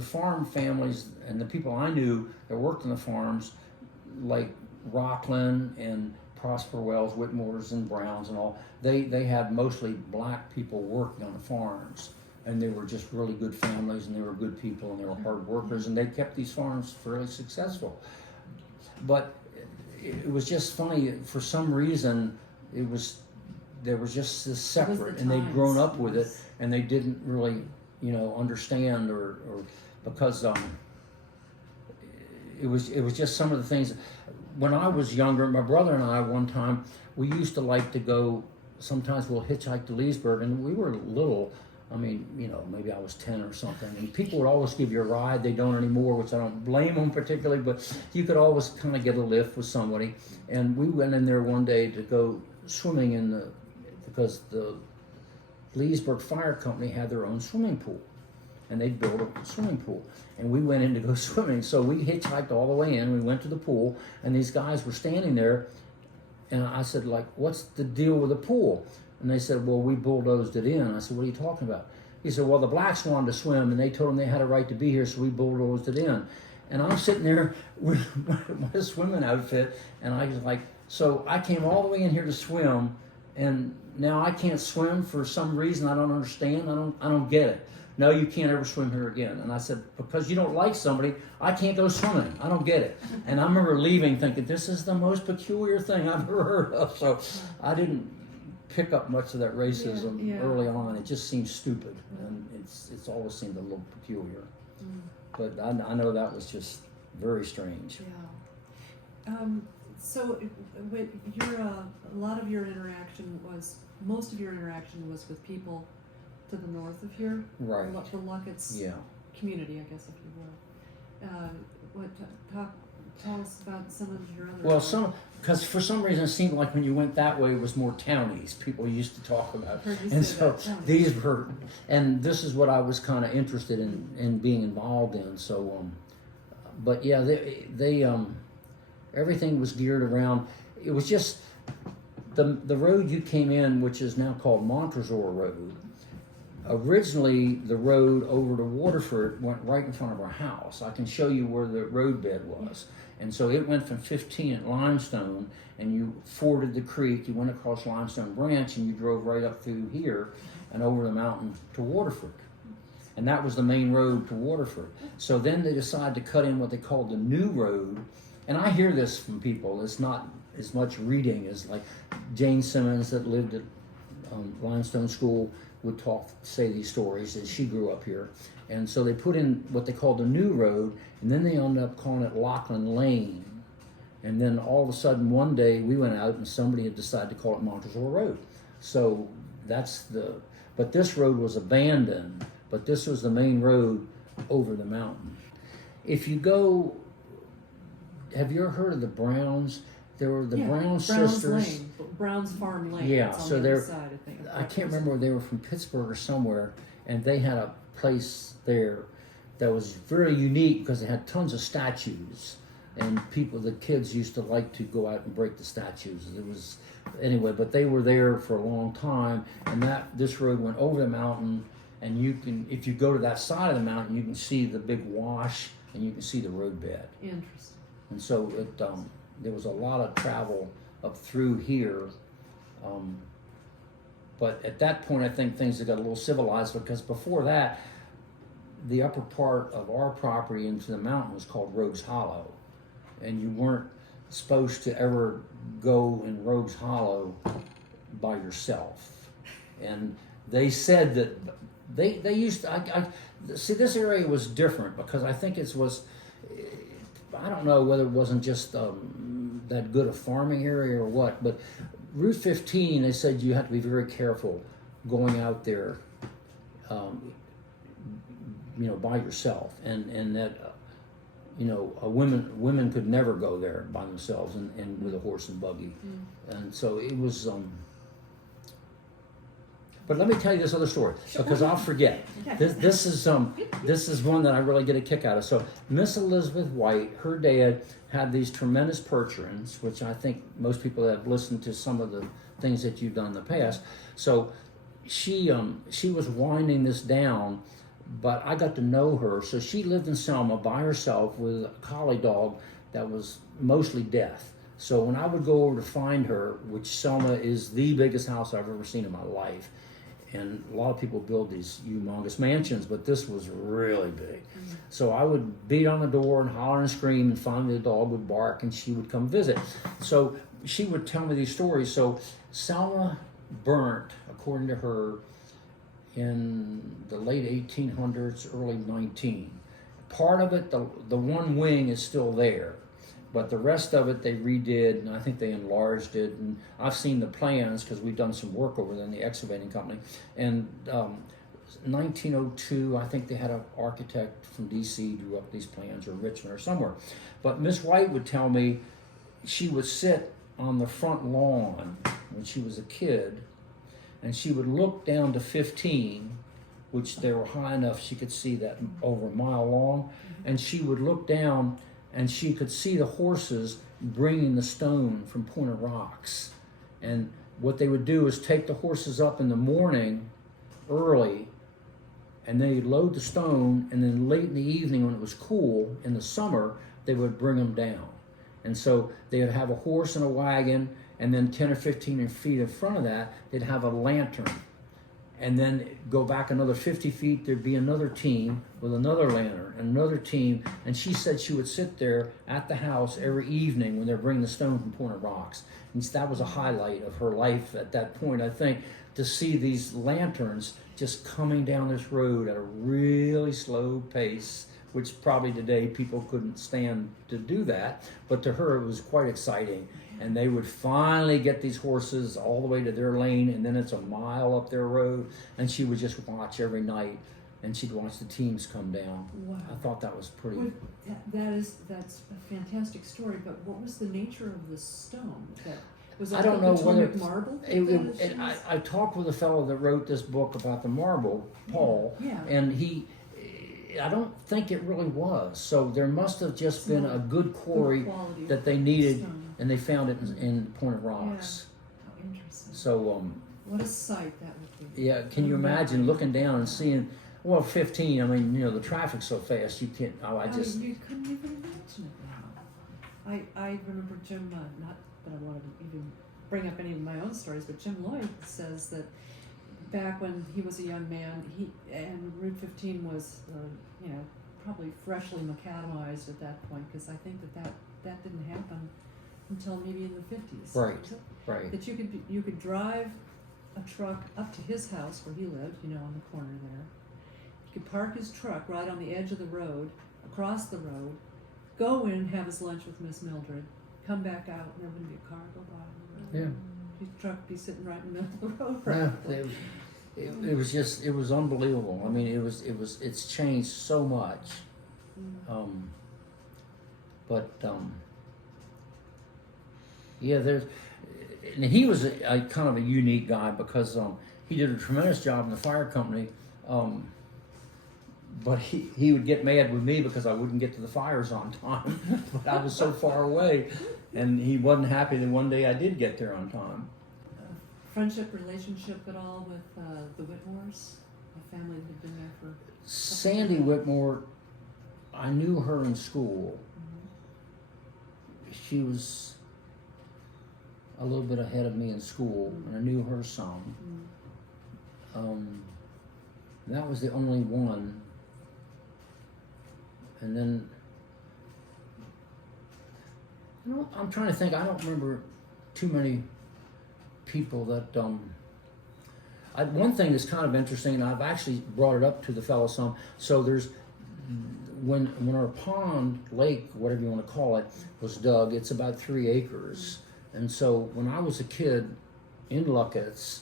farm families and the people I knew that worked on the farms, like Rockland and Prosper Wells, Whitmores and Browns and all, they had mostly black people working on the farms. And they were just really good families, and they were good people, and they were hard workers, and they kept these farms fairly successful. But it was just funny, for some reason, there was just this separate, and they'd grown up with it, and they didn't really, understand or because it was just some of the things. When I was younger, my brother and I, one time, we used to like to go, sometimes we'll hitchhike to Leesburg, and we were little. I mean, maybe I was 10 or something, and people would always give you a ride. They don't anymore, which I don't blame them particularly, but you could always kind of get a lift with somebody. And we went in there one day to go swimming because the Leesburg Fire Company had their own swimming pool, and they'd built a swimming pool. And we went in to go swimming, so we hitchhiked all the way in. We went to the pool, and these guys were standing there, and I said, what's the deal with the pool? And they said, well, we bulldozed it in. I said, what are you talking about? He said, well, the blacks wanted to swim, and they told them they had a right to be here, so we bulldozed it in. And I'm sitting there with my swimming outfit, and I was like, so I came all the way in here to swim, and now I can't swim for some reason I don't understand. I don't get it. No, you can't ever swim here again. And I said, because you don't like somebody, I can't go swimming. I don't get it. And I remember leaving thinking, this is the most peculiar thing I've ever heard of. So I didn't pick up much of that racism early on. It just seemed stupid, and it's always seemed a little peculiar. But I know that was just very strange. Yeah. So most of your interaction was with people to the north of here, Right. The Lucketts community, I guess, if you will. Tell us about some of your other. Well, because for some reason it seemed like when you went that way it was more townies. People used to talk about, and so these were, and this is what I was kind of interested in being involved in. So, but yeah, they everything was geared around. It was just the road you came in, which is now called Montresor Road. Originally, the road over to Waterford went right in front of our house. I can show you where the roadbed was. And so it went from 15 at Limestone, and you forded the creek, you went across Limestone Branch, and you drove right up through here and over the mountain to Waterford. And that was the main road to Waterford. So then they decided to cut in what they called the new road. And I hear this from people. It's not as much reading as like Jane Simmons that lived at Limestone School would say these stories as she grew up here. And so they put in what they called the new road, and then they ended up calling it Lachlan Lane. And then all of a sudden one day we went out and somebody had decided to call it Montresor Road. So but this road was abandoned, but this was the main road over the mountain. If you go, have you ever heard of the Browns? There were the Brown sisters. Lane, Brown's Farm Lane. Yeah, it's on so the they're, other side, I think. I can't remember where they were from, Pittsburgh or somewhere, and they had a place there that was very unique because they had tons of statues, and the kids used to like to go out and break the statues. It was, anyway, but they were there for a long time, and this road went over the mountain, and if you go to that side of the mountain, you can see the big wash, and you can see the roadbed. Interesting. And so there was a lot of travel up through here. But at that point, I think things had got a little civilized, because before that, the upper part of our property into the mountain was called Rogues Hollow. And you weren't supposed to ever go in Rogues Hollow by yourself. And they said that they used to, see, this area was different because I think I don't know whether it wasn't just that good a farming area or what, but Route 15, they said you have to be very careful going out there, by yourself, and that, women could never go there by themselves and with a horse and buggy, and so it was. But let me tell you this other story, because I'll forget. This is one that I really get a kick out of. So Miss Elizabeth White, her dad had these tremendous Percherons, which I think most people have listened to some of the things that you've done in the past. So she was winding this down, but I got to know her. So she lived in Selma by herself with a collie dog that was mostly deaf. So when I would go over to find her, which Selma is the biggest house I've ever seen in my life, and a lot of people build these humongous mansions, but this was really big. So I would beat on the door and holler and scream, and finally the dog would bark and she would come visit. So she would tell me these stories. So Selma burnt, according to her, in the late 1800s, early 19. Part of it, the one wing is still there, but the rest of it they redid, and I think they enlarged it. And I've seen the plans because we've done some work over there in the excavating company. And 1902, I think they had an architect from DC drew up these plans, or Richmond or somewhere. But Miss White would tell me she would sit on the front lawn when she was a kid, and she would look down to 15, which they were high enough she could see that over a mile long, and she would look down and she could see the horses bringing the stone from Pointed Rocks. And what they would do is take the horses up in the morning early, and they'd load the stone, and then late in the evening when it was cool in the summer, they would bring them down. And so they would have a horse and a wagon, and then 10 or 15 feet in front of that, they'd have a lantern. And then go back another 50 feet, there'd be another team with another lantern, and another team. And she said she would sit there at the house every evening when they're bringing the stone from Pointed Rocks. And that was a highlight of her life at that point, I think, to see these lanterns just coming down this road at a really slow pace, which probably today people couldn't stand to do that. But to her, it was quite exciting. And they would finally get these horses all the way to their lane, and then it's a mile up their road, and she would just watch every night, and she'd watch the teams come down. Wow. I thought that was pretty. Well, that's a fantastic story. But what was the nature of the stone? Was that I don't know whether marble? I talked with a fellow that wrote this book about the marble, Paul, and I don't think it really was. So there must have just been a good quarry that they needed, stone. And they found it in Pointed Rocks. Yeah. How interesting. So what a sight that would be. Yeah, can you imagine looking down and seeing? Well, 15. I mean, the traffic's so fast you can't. You couldn't even imagine it now. I remember Jim. Not that I wanted to even bring up any of my own stories, but Jim Lloyd says that back when he was a young man, and Route 15 was, probably freshly macadamized at that point, because I think that didn't happen until maybe in the 50s. Right. That you could drive a truck up to his house where he lived, on the corner there. He could park his truck right on the edge of the road, across the road, go in and have his lunch with Miss Mildred, come back out and there wouldn't be a car go by. Yeah. His truck be sitting right in the middle of the road. Yeah, it was just, it was unbelievable. I mean, it's changed so much. Yeah, and he was a kind of a unique guy because he did a tremendous job in the fire company. But he would get mad with me because I wouldn't get to the fires on time. But I was so far away, and he wasn't happy that one day I did get there on time. Friendship, relationship at all with the Whitmores? A family that had been there for... Sandy Whitmore, I knew her in school. She was a little bit ahead of me in school, and I knew her some. That was the only one. And then, I'm trying to think, I don't remember too many people that, one thing that's kind of interesting, and I've actually brought it up to the fellow some, so there's, when our pond, lake, whatever you want to call it, was dug, it's about 3 acres. And so when I was a kid in Lucketts,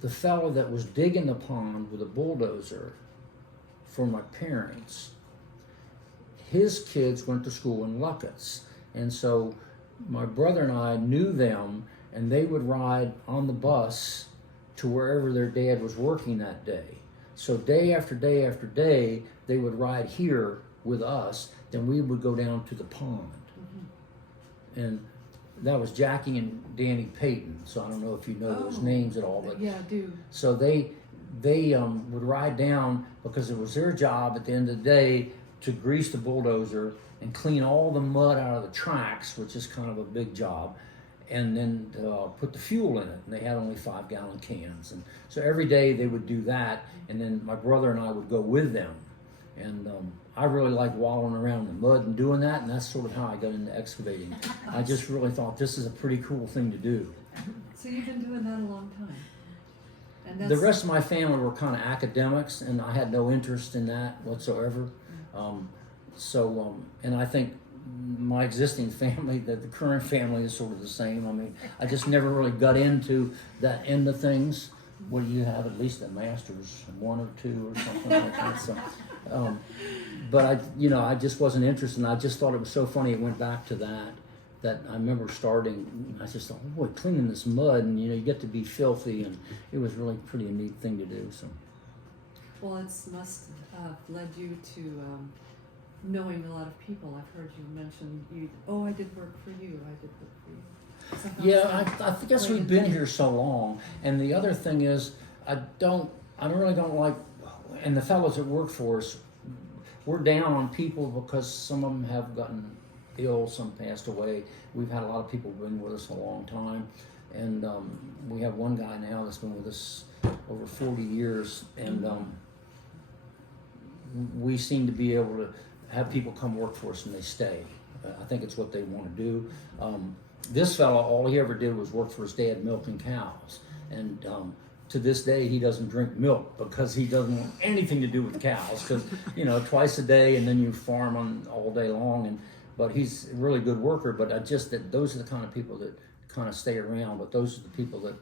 the fellow that was digging the pond with a bulldozer for my parents, his kids went to school in Lucketts. And so my brother and I knew them, and they would ride on the bus to wherever their dad was working that day. So day after day after day, they would ride here with us, then we would go down to the pond. And that was Jackie and Danny Payton, so I don't know if you know those names at all. But yeah, I do. So they would ride down because it was their job at the end of the day to grease the bulldozer and clean all the mud out of the tracks, which is kind of a big job, and then put the fuel in it. And they had only 5-gallon cans. And so every day they would do that, and then my brother and I would go with them. And I really liked wallowing around in the mud and doing that, and that's sort of how I got into excavating. I just really thought this is a pretty cool thing to do. So you've been doing that a long time. And The rest of my family were kind of academics, and I had no interest in that whatsoever. And I think my existing family, the current family, is sort of the same. I mean, I just never really got into that end of things. What do you have, at least a master's, 1 or 2 or something like that? So, but I just wasn't interested, and I just thought it was so funny. It went back to that I remember starting. I just thought, oh boy, cleaning this mud, and you get to be filthy, and it was really pretty a neat thing to do. So, well, it must have led you to knowing a lot of people. I've heard you mention I did work for you. I did work for you. yeah, I guess we've been here so long, and the other thing is, I really don't like, and the fellows that work for us, we're down on people because some of them have gotten ill, some passed away. We've had a lot of people been with us a long time, and we have one guy now that's been with us over 40 years, and we seem to be able to have people come work for us and they stay. I think it's what they want to do. This fellow, all he ever did was work for his dad milking cows, and to this day he doesn't drink milk because he doesn't want anything to do with cows, because twice a day, and then you farm on all day long. But he's a really good worker. But those are the kind of people that kind of stay around. But those are the people that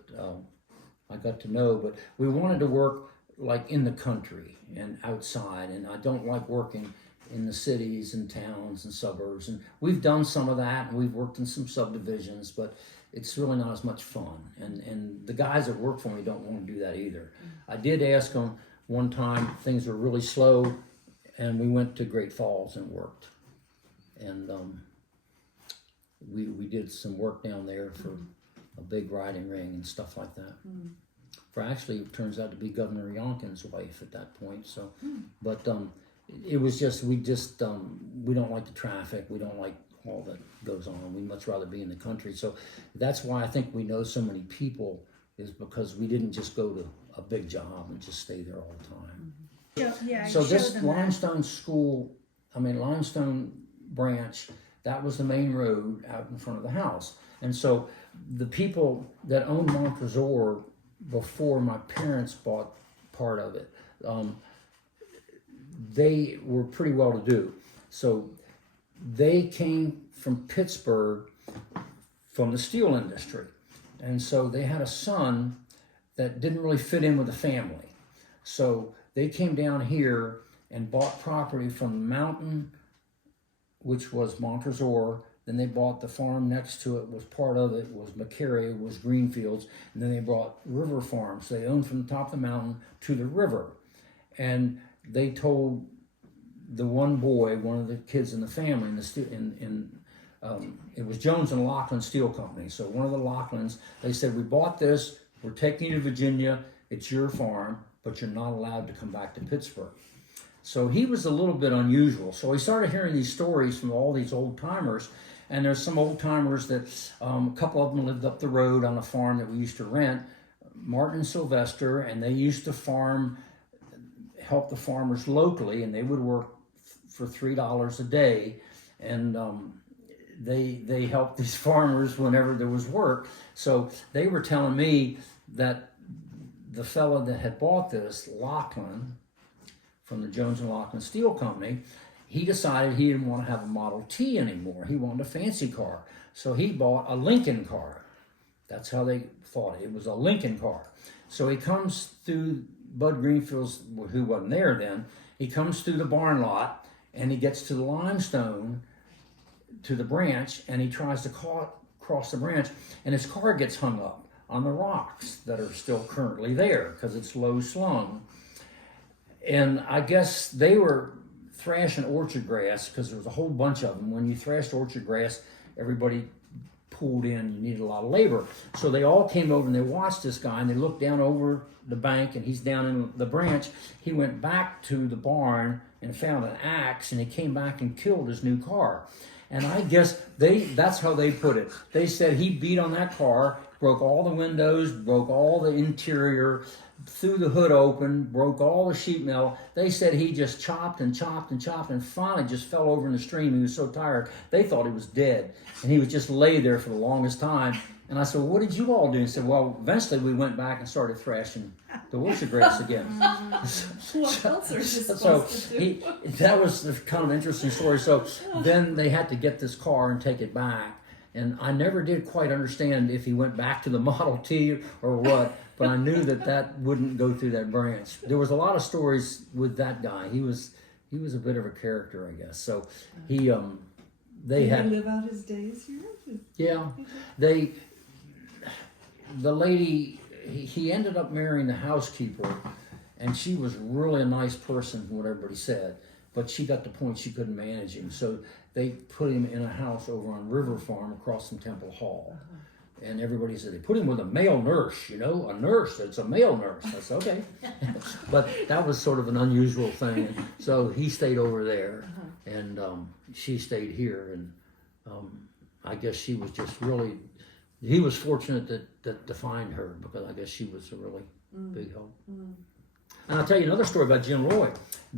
I got to know. But we wanted to work like in the country and outside, and I don't like working in the cities and towns and suburbs. And we've done some of that, and we've worked in some subdivisions, but it's really not as much fun. And the guys that work for me don't want to do that either. I did ask them one time, things were really slow, and we went to Great Falls and worked. And we did some work down there for a big riding ring and stuff like that. For actually, it turns out to be Governor Youngkin's wife at that point. So, but it was just, we don't like the traffic. We don't like all that goes on. We'd much rather be in the country. So that's why I think we know so many people, is because we didn't just go to a big job and just stay there all the time. Yeah, So show this them that. Limestone branch, that was the main road out in front of the house. And so the people that owned Mont Tresor before my parents bought part of it, they were pretty well to do. So they came from Pittsburgh from the steel industry. And so they had a son that didn't really fit in with the family. So they came down here and bought property from the mountain, which was Montresor. Then they bought the farm next to it, was part of it, was McCary, was Greenfields. And then they bought river farms. They owned from the top of the mountain to the river. And they told the one boy, one of the kids in the family, it was Jones and Lachlan Steel Company. So one of the Lachlans, they said, we bought this, we're taking you to Virginia, it's your farm, but you're not allowed to come back to Pittsburgh. So he was a little bit unusual. So he started hearing these stories from all these old timers. And there's some old timers that, a couple of them lived up the road on a farm that we used to rent, Martin and Sylvester, and they used to help the farmers locally, and they would work for $3 a day. And they helped these farmers whenever there was work. So they were telling me that the fellow that had bought this, Lachlan, from the Jones and Lachlan Steel Company, he decided he didn't want to have a Model T anymore. He wanted a fancy car. So he bought a Lincoln car. That's how they thought it was a Lincoln car. So he comes through Bud Greenfield's, who wasn't there then, he comes through the barn lot and he gets to the limestone, to the branch, and he tries to cross the branch, and his car gets hung up on the rocks that are still currently there because it's low slung. And I guess they were thrashing orchard grass because there was a whole bunch of them. When you thrashed orchard grass, everybody pulled in, you needed a lot of labor. So they all came over and they watched this guy, and they looked down over the bank, and he's down in the branch. He went back to the barn and found an axe, and he came back and killed his new car. And I guess that's how they put it. They said he beat on that car, broke all the windows, broke all the interior, threw the hood open, broke all the sheet metal. They said he just chopped and chopped and chopped and finally just fell over in the stream. He was so tired, they thought he was dead. And he was just lay there for the longest time. And I said, well, what did you all do? He said, well, eventually we went back and started thrashing the orchard grass again. What else are you supposed So to do? that was the kind of interesting story. So then they had to get this car and take it back. And I never did quite understand if he went back to the Model T or what, but I knew that wouldn't go through that branch. There was a lot of stories with that guy. He was a bit of a character, I guess. So they Did had he live out his days here? yeah, the lady, he ended up marrying the housekeeper, and she was really a nice person, what everybody said, but she got to the point she couldn't manage him. So they put him in a house over on River Farm across from Temple Hall. And everybody said, they put him with a male nurse, a nurse, it's a male nurse. I said, okay. But that was sort of an unusual thing. So he stayed over there, and she stayed here. And I guess she was just really, he was fortunate to find her, because I guess she was a really big help. And I'll tell you another story about Jim Roy,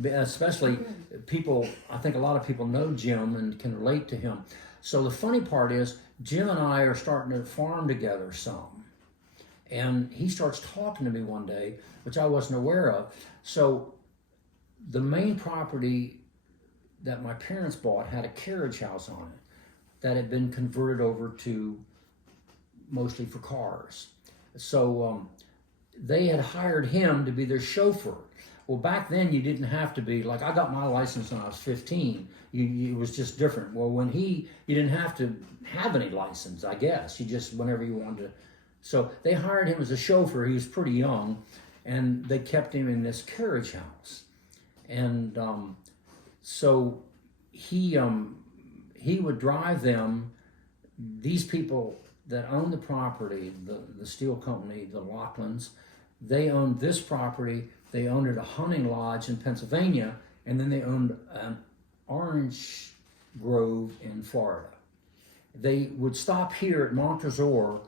especially people, I think a lot of people know Jim and can relate to him. So the funny part is, Jim and I are starting to farm together some. And he starts talking to me one day, which I wasn't aware of. So the main property that my parents bought had a carriage house on it that had been converted over to mostly for cars. So they had hired him to be their chauffeur. Well, back then you didn't have to be, like I got my license when I was 15. It was just different. Well, when you didn't have to have any license, I guess. You just, whenever you wanted to. So they hired him as a chauffeur. He was pretty young, and they kept him in this carriage house. And so he would drive them, these people that owned the property, the steel company, the Lachlans, they owned this property. They owned a hunting lodge in Pennsylvania, and then they owned an orange grove in Florida. They would stop here at Montresor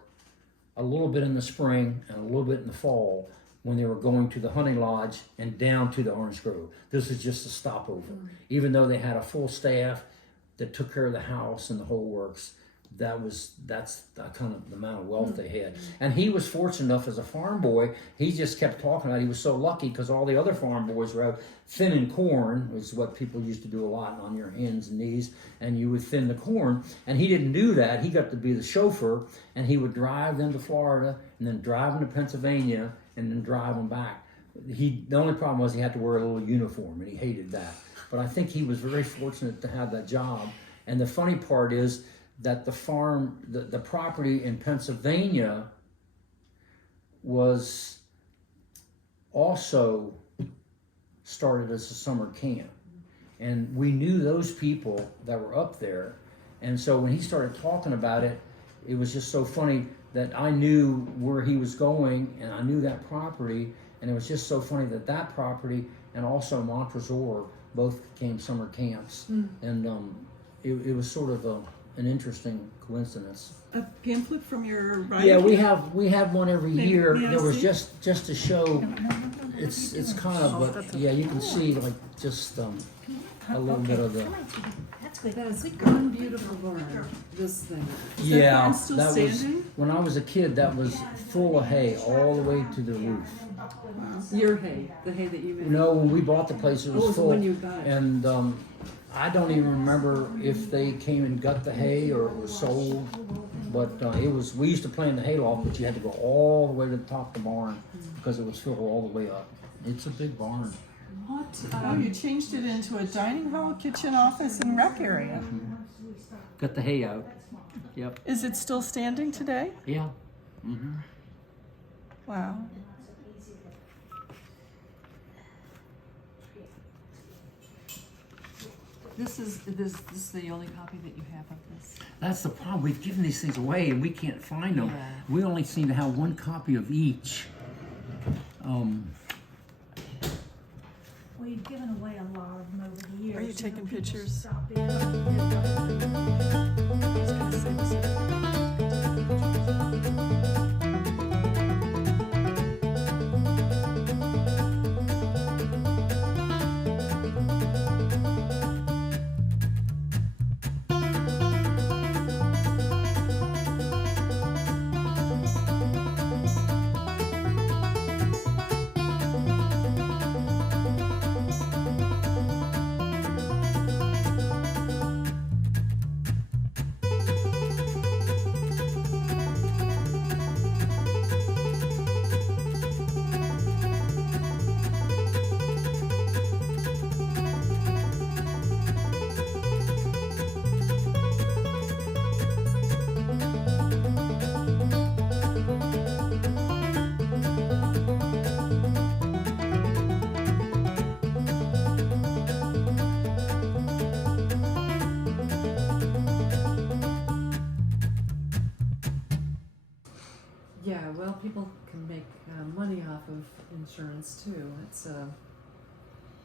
a little bit in the spring and a little bit in the fall when they were going to the hunting lodge and down to the orange grove. This is just a stopover. Even though they had a full staff that took care of the house and the whole works, that's the kind of the amount of wealth they had. And he was fortunate enough as a farm boy. He just kept talking about he was so lucky because all the other farm boys were out thinning corn, which is what people used to do a lot on your hands and knees, and you would thin the corn. And he didn't do that. He got to be the chauffeur, and he would drive them to Florida and then drive them to Pennsylvania and then drive them back. The only problem was he had to wear a little uniform, and he hated that. But I think he was very fortunate to have that job. And the funny part is that the farm, the property in Pennsylvania was also started as a summer camp. And we knew those people that were up there. And so when he started talking about it, it was just so funny that I knew where he was going, and I knew that property. And it was just so funny that that property and also Montresor both became summer camps. And it was sort of an interesting coincidence. A pamphlet from your writing? Yeah, we have one every year. may I There was see? just to show. It's kind of, but yeah, you can see like just a little bit of the. That's good. That is one beautiful barn, this thing. Yeah, barn still that was standing? when I was a kid. That was full of hay all the way to the roof. Your hay, the hay that you made. No, when we bought the place, it was Oh, so full. when you got it. And I don't even remember if they came and got the hay or it was sold. But it was. We used to play in the hayloft, but you had to go all the way to the top of the barn because it was filled all the way up. It's a big barn. What? Oh, you changed it into a dining hall, kitchen, office, and rec area. Got the hay out. Yep. Is it still standing today? Yeah. Mm-hmm. Wow. This is the only copy that you have of this. That's the problem. We've given these things away and we can't find them. Yeah. We only seem to have one copy of each. We've given away a lot of them over the years. Are you taking pictures? Stop in. Yeah, well, people can make money off of insurance too. It's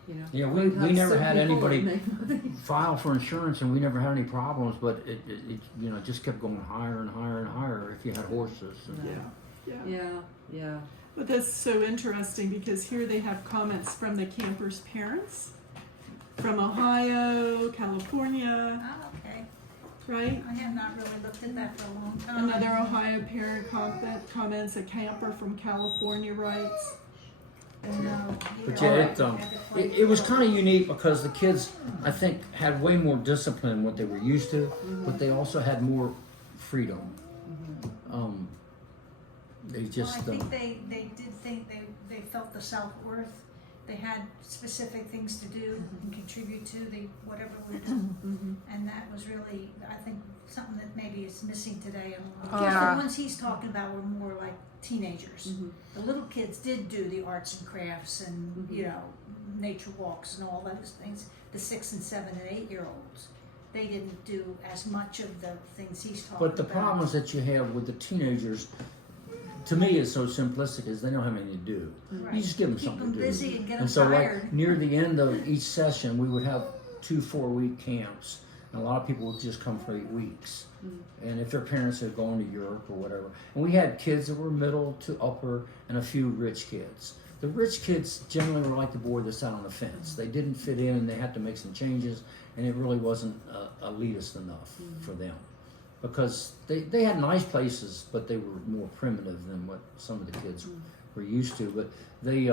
you know. Yeah, when we never some had people anybody make money. file for insurance and we never had any problems, but it you know just kept going higher and higher and higher if you had horses. Yeah. But that's so interesting because here they have comments from the campers' parents from Ohio, California, Oh, okay. right? I have not really looked at that for a long time. Another Ohio parent comments, a camper from California writes. No, But you're yeah, right. it was kind of unique because the kids, I think, had way more discipline than what they were used to, but they also had more freedom. They just. Well, I think they did think they felt the self-worth. They had specific things to do and contribute to whatever we're doing. And that was really, I think, something that maybe is missing today. The ones he's talking about were more like teenagers. The little kids did do the arts and crafts and, you know, nature walks and all those things. The 6 and 7 and 8 year olds, they didn't do as much of the things he's talking about. But the problems that you have with the teenagers, to me, is so simplistic is they don't have anything to do. Right. You just give them Keep something them to do. busy and get And them so, tired. like near the end of each session, we would have 2 4-week camps, and a lot of people would just come for 8 weeks. And if their parents had gone to Europe or whatever, and we had kids that were middle to upper, and a few rich kids. The rich kids generally were like the boy that sat on the fence. They didn't fit in, and they had to make some changes, and it really wasn't elitist enough for them. because they had nice places, but they were more primitive than what some of the kids were used to. But they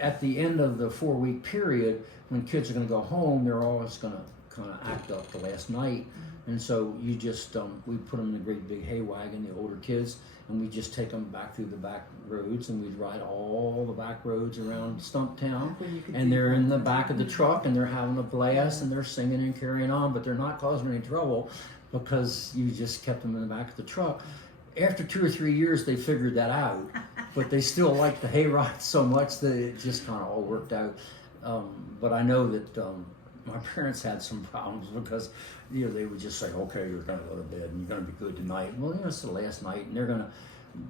at the end of the 4-week period, when kids are going to go home, they're always going to kind of act up the last night. And so you just, we put them in a great big hay wagon, the older kids, and we just take them back through the back roads, and we'd ride all the back roads around Stumptown, and they're in the back of the truck, and they're having a blast, and they're singing and carrying on, but they're not causing any trouble because you just kept them in the back of the truck. After 2 or 3 years, they figured that out, but they still liked the hay ride so much that it just kind of all worked out. But I know that my parents had some problems because, you know, they would just say, okay, you're going to go to bed and you're going to be good tonight. Well, you know, it's the last night, and they're going to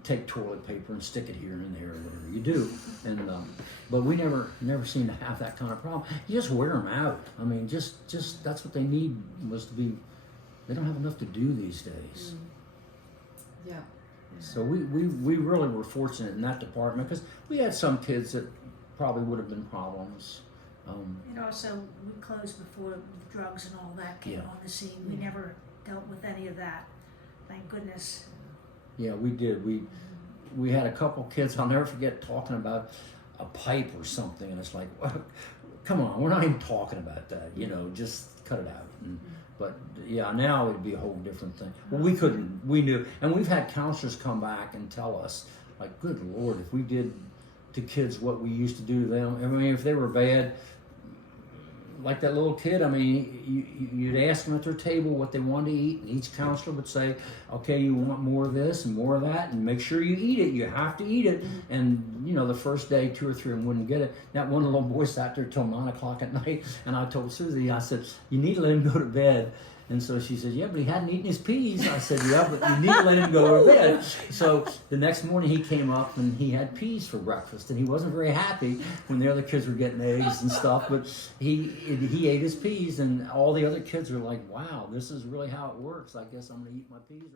take toilet paper and stick it here and there, or whatever you do. And but we never seemed to have that kind of problem. You just wear them out. I mean, just that's what they need, was to be. They don't have enough to do these days. Yeah. So we really were fortunate in that department, because we had some kids that probably would have been problems. And also, we closed before drugs and all that came Yeah. on the scene. We never dealt with any of that, thank goodness. Yeah, we did. We had a couple kids, I'll never forget, talking about a pipe or something, and it's like, well, come on, we're not even talking about that, you know, just cut it out. But yeah, now it'd be a whole different thing. Well, we knew, and we've had counselors come back and tell us, like, good Lord, if we did to kids what we used to do to them, I mean, if they were bad, like that little kid, I mean, you'd ask them at their table what they wanted to eat, and each counselor would say, okay, you want more of this and more of that, and make sure you eat it. You have to eat it. And, you know, the first day, 2 or 3 of them wouldn't get it. That one little boy sat there till 9 o'clock at night, and I told Susie, I said, you need to let him go to bed. And so she said, yeah, but he hadn't eaten his peas. I said, yeah, but you need to let him go to bed. So the next morning he came up and he had peas for breakfast, and he wasn't very happy when the other kids were getting eggs and stuff, but he ate his peas, and all the other kids were like, wow, this is really how it works. I guess I'm going to eat my peas.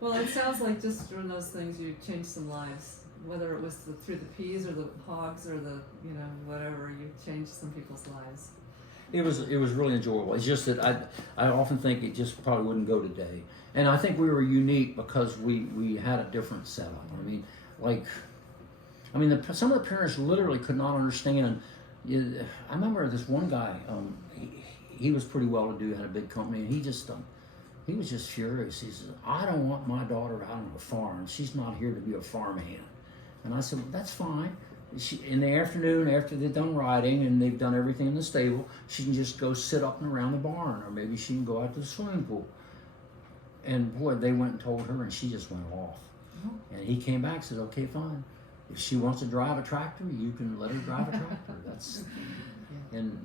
Well, it sounds like just one of those things, you changed some lives, whether it was through the peas or the hogs or the, you know, whatever, you changed some people's lives. It was really enjoyable. It's just that I often think it just probably wouldn't go today. And I think we were unique because we had a different setup. I mean, some of the parents literally could not understand. I remember this one guy, he was pretty well to do, had a big company, and he was just furious. He said, I don't want my daughter out on a farm. She's not here to be a farmhand. And I said, well, that's fine. In the afternoon, after they're done riding and they've done everything in the stable, she can just go sit up and around the barn, or maybe she can go out to the swimming pool. And boy, they went and told her, and she just went off. And he came back and said, okay, fine. If she wants to drive a tractor, you can let her drive a tractor. That's, and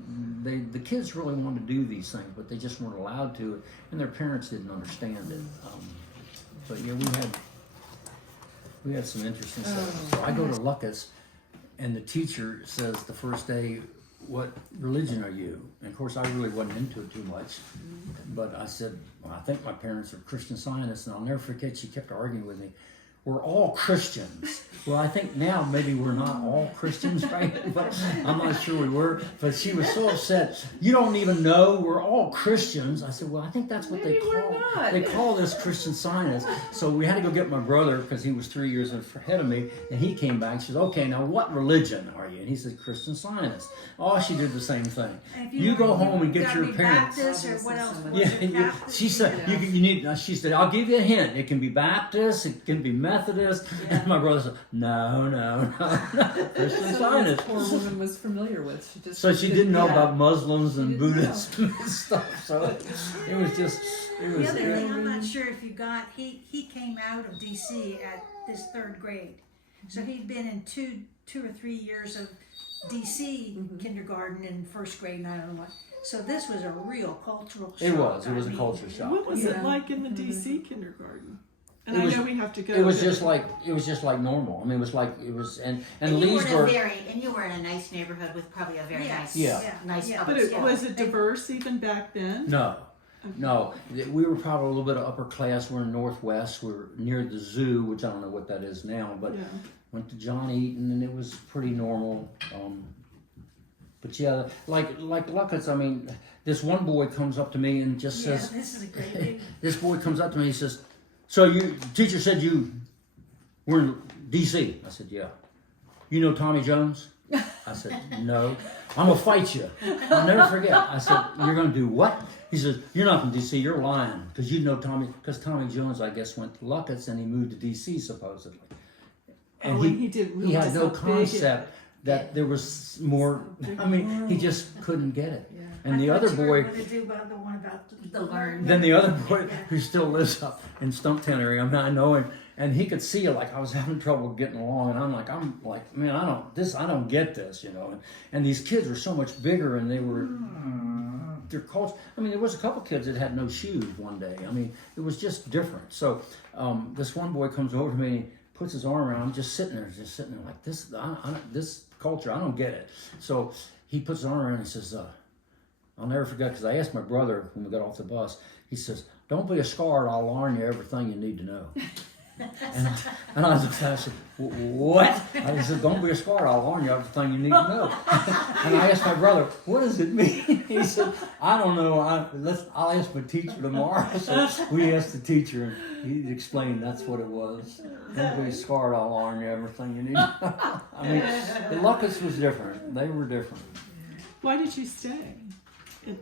the kids really wanted to do these things, but they just weren't allowed to, and their parents didn't understand it. But yeah, we had some interesting stuff. So I go to Lucketts, and the teacher says the first day, what religion are you? And of course, I really wasn't into it too much. But I said, well, I think my parents are Christian Scientists. And I'll never forget, she kept arguing with me. We're all Christians. Well, I think now maybe we're not all Christians, right? But I'm not sure we were. But she was so upset. You don't even know we're all Christians. I said, well, I think that's what Maybe they call this Christian Scientists. So we had to go get my brother, because he was 3 years ahead of me, and he came back and said, okay, now what religion are you? And he said, Christian Scientists. Oh, she did the same thing. If Go home and get your be parents. Baptist, or what else? Was Yeah, it Catholic? she said you need. She said, "I'll give you a hint. It can be Baptist, it can be Methodist." And my brother said, "No, Christian Scientist." This poor woman was familiar with. She just So she didn't know about Muslims She and didn't Buddhists and stuff. So it was just. It The was. other thing, I'm not sure if you got, he came out of DC at this 3rd grade. So he'd been in two or 3 years of DC kindergarten and 1st grade, and I don't know what. So this was a real cultural shock. It was. It I was a mean, culture shock. What was it Yeah. like in the DC kindergarten? And It I was- know we have to go. It was there. just like normal. I mean, it was and And you were in a Leesburg. you were in a nice neighborhood with probably a very nice, Yeah. nice Yeah. public But school. was it diverse even back then? No, we were probably a little bit of upper class. We're in Northwest. We're near the zoo, which I don't know what that is now, but Yeah. went to John Eaton, and it was pretty normal. But yeah, like Lucketts, I mean, this one boy comes up to me and just Yeah, says, this is a great thing. this boy comes up to me and he says, so you, teacher said you were in D.C. I said, yeah. You know Tommy Jones? I said, no. I'm going to fight you. I'll never forget. I said, you're going to do what? He says, you're not from D.C., you're lying. Because you know Tommy, because Tommy Jones, I guess, went to Lucketts and he moved to D.C. supposedly. And and he didn't he had realize no how big concept that there was more, I mean, he just couldn't get it. Yeah. And the I other thought you were boy, gonna do about the one about The learn. then the other boy who still lives up in Stumptown area, I know him, and he could see like I was having trouble getting along, and I'm like, man, I don't get this, you know. And these kids were so much bigger, and they were, their culture. I mean, there was a couple kids that had no shoes one day. I mean, it was just different. So this one boy comes over to me, and he puts his arm around. I'm just sitting there like this. This culture, I don't get it. So he puts his arm around and he says, I'll never forget, because I asked my brother when we got off the bus, he says, don't be a scarred, I'll learn you everything you need to know. and I said, what? I said, don't be a scarred, I'll learn you everything you need to know. And I asked my brother, what does it mean? He said, I don't know, I'll ask my teacher tomorrow. So we asked the teacher, and he explained that's what it was. Don't be scarred, I'll learn you everything you need to know. I mean, the Lucketts was different. They were different. Why did you stay?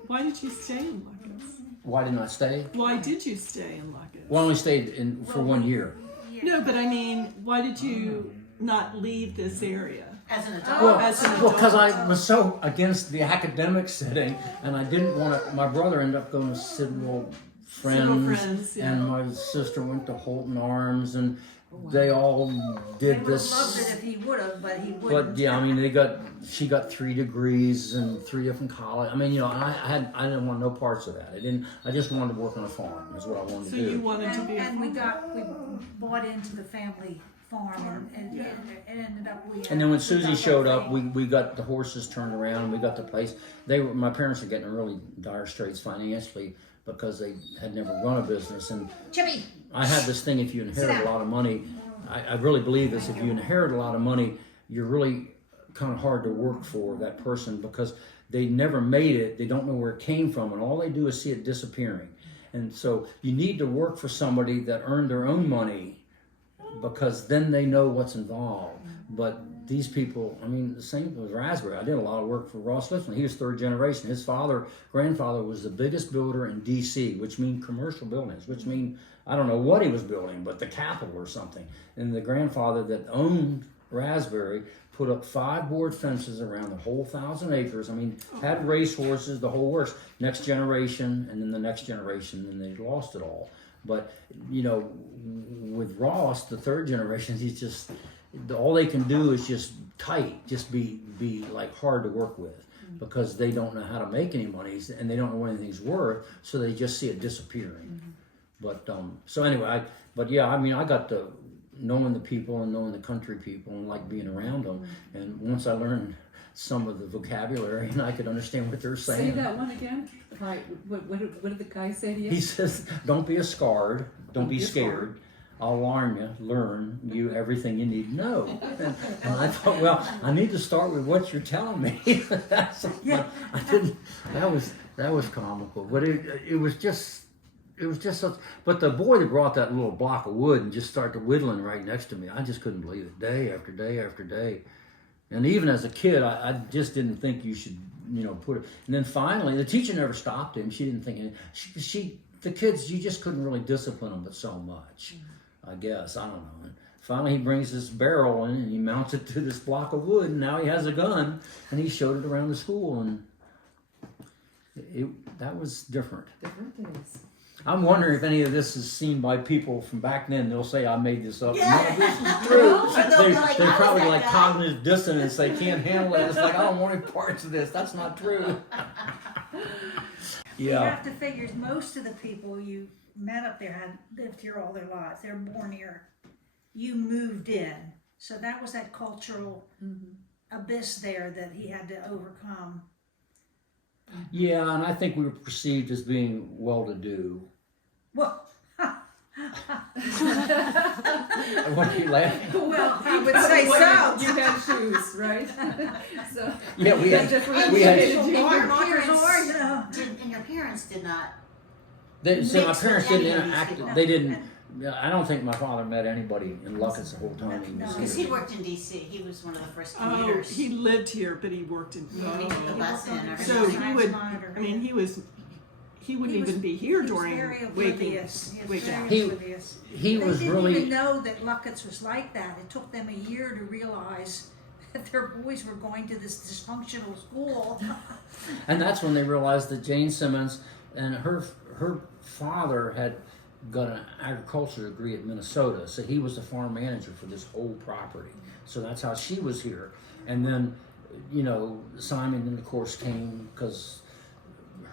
Why did you stay in Lucketts? Why didn't I stay? Why did you stay in Lucketts? Well, I only stayed in for 1 year. No, but I mean, why did you not leave this area? As an adult. Well, as an adult. because I was so against the academic setting, and I didn't want to. My brother ended up going to Sidwell Friends, yeah. and my sister went to Holton Arms, and they all They did would have this. loved it if he would have, but he wouldn't. But yeah, I mean, she got 3 degrees and 3 different colleges. I mean, you know, I didn't want no parts of that. I just wanted to work on a farm. Is what I wanted So to do. you wanted to be a And we bought into the family farm and it ended up we. And then when we Susie got that showed up, thing. we got the horses turned around, and we got the place. My parents were getting in really dire straits financially because they had never run a business. And Jimmy. I had this thing: if you inherit a lot of money, I really believe this. If you inherit a lot of money, you're really kind of hard to work for that person because they never made it. They don't know where it came from, and all they do is see it disappearing. And so you need to work for somebody that earned their own money, because then they know what's involved. But these people, I mean, the same with Raspberry. I did a lot of work for Ross Lifton. He was 3rd generation. His grandfather was the biggest builder in D.C., which means commercial buildings, which mean, I don't know what he was building, but the Capitol or something. And the grandfather that owned Raspberry put up 5 board fences around the whole 1,000 acres. I mean, had racehorses, the whole works. Next generation, and then the next generation, and they lost it all. But, you know, with Ross, the 3rd generation, he's just, all they can do is just tight, just be like hard to work with, because they don't know how to make any money, and they don't know what anything's worth, so they just see it disappearing. But, so anyway, I got to knowing the people and knowing the country people and like being around them. And once I learned some of the vocabulary and I could understand what they're saying. Say that one again. Right. What did the guy say to you? He says, don't be a scarred, don't be scared. I'll learn you everything you need to know. And I thought, well, I need to start with what you're telling me. I didn't, that was comical, but it was just such, but the boy that brought that little block of wood and just started whittling right next to me, I just couldn't believe it, day after day after day. And even as a kid, I just didn't think you should, you know, put it. And then finally, the teacher never stopped him. She didn't think anything. The kids, you just couldn't really discipline them, but so much, I guess. I don't know. And finally, he brings this barrel in and he mounts it to this block of wood, and now he has a gun, and he showed it around the school, and that was different. Different things. I'm wondering if any of this is seen by people from back then. They'll say I made this up. Yeah. No, this is true. Or they'll be like, They're "How probably is that like guy?" cognitive dissonance. They can't handle it. It's like, I don't want any parts of this. That's not true. You Yeah. have to figure most of the people you met up there had lived here all their lives. They're born here. You moved in. So that was that cultural abyss there that he had to overcome. Yeah, and I think we were perceived as being well-to-do. Well, What are you laughing? Well, I would say so. You had shoes, right? So Yeah, we had. different We had. educated you. Your Markers parents- are, you know. And your parents did not. See, my mix parents with didn't any of these interact. people. They didn't. I don't think my father met anybody in Lucketts the whole time he was Because here. he worked in D.C. He was one of the first Oh, commuters. he lived here, but he worked in. He took the Oh. bus in every So morning. he would. Monitor. I mean, he wouldn't He was- even be here He was during very waking oblivious. He was waking very hours. He- oblivious. He was They didn't really. even know that Lucketts was like that. It took them a year to realize that their boys were going to this dysfunctional school. And that's when they realized that Jane Simmons and her father had got an agriculture degree at Minnesota, so he was the farm manager for this whole property. So that's how she was here. And then, Simon, then of course came because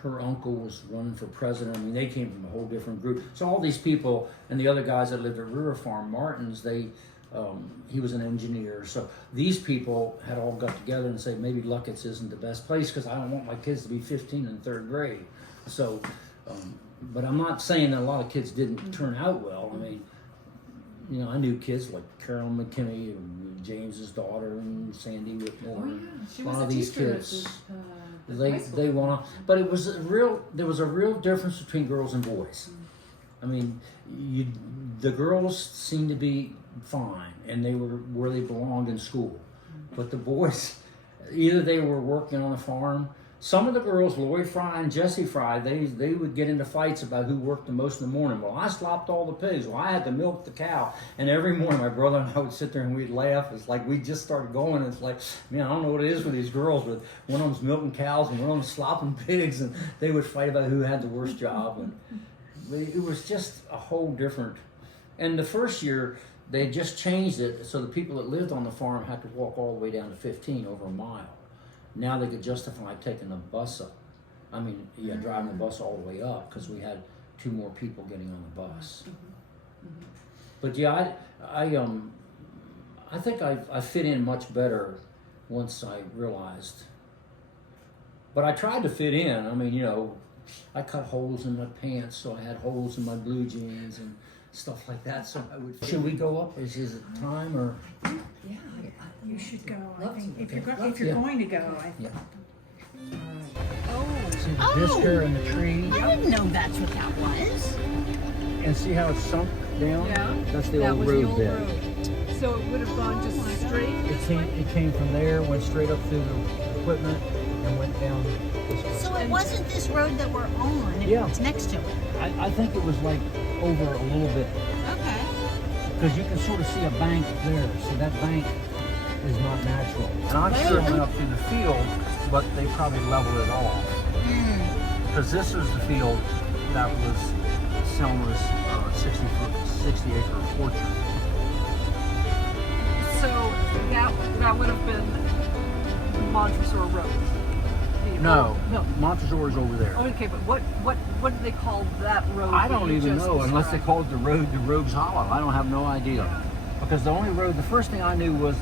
her uncle was running for president. I mean, they came from a whole different group. So all these people and the other guys that lived at River Farm, Martins, he was an engineer. So these people had all got together and said, maybe Lucketts isn't the best place because I don't want my kids to be 15 in third grade. So, but I'm not saying that a lot of kids didn't turn out well. I mean, I knew kids like Carolyn McKinney and James's daughter and Sandy Whitmore. Oh yeah, she A was lot a of these teacher kids, at the high school. they want to, but there was a real difference between girls and boys. I mean, the girls seemed to be fine and they were where they belonged in school, but the boys, either they were working on a farm. Some of the girls, Lori Fry and Jessie Fry, they would get into fights about who worked the most in the morning. Well, I slopped all the pigs. Well, I had to milk the cow. And every morning my brother and I would sit there and we'd laugh. It's like we just started going. It's like, man, I don't know what it is with these girls, but one of them's milking cows and one of them's slopping pigs. And they would fight about who had the worst job. And it was just a whole different. And the first year, they just changed it so the people that lived on the farm had to walk all the way down to 15 over a mile. Now they could justify taking the bus up. I mean, driving the bus all the way up because we had 2 more people getting on the bus. But yeah, I think I fit in much better once I realized. But I tried to fit in. I mean, I cut holes in my pants, so I had holes in my blue jeans and stuff like that. So I would. Should we go up? Is it time or? Yeah. You should go, I Love think. to. If you're Yeah. going to go, I Yeah. Oh. See the disc and the tree, I didn't know that's what that was. and see how it's sunk down. Yeah. That's the That old was road the old bed. road. So it would have gone just straight. It came from there, went straight up through the equipment, and went down this way. So it wasn't this road that we're on. Yeah. It's next to it. I think it was like over a little bit, Okay. because you can sort of see a bank there, so that bank is not natural. And I'm sure it went up through the field, but they probably leveled it off. Because this was the field that was Selma's 60 acre orchard. So that would have been Montresor Road. No, No. Montezori's over there. Okay, but what do they call that road? I that don't you even just know unless they described? called the road the Rogues Hollow. I don't have no idea. Yeah. Because the only road, the first thing I knew was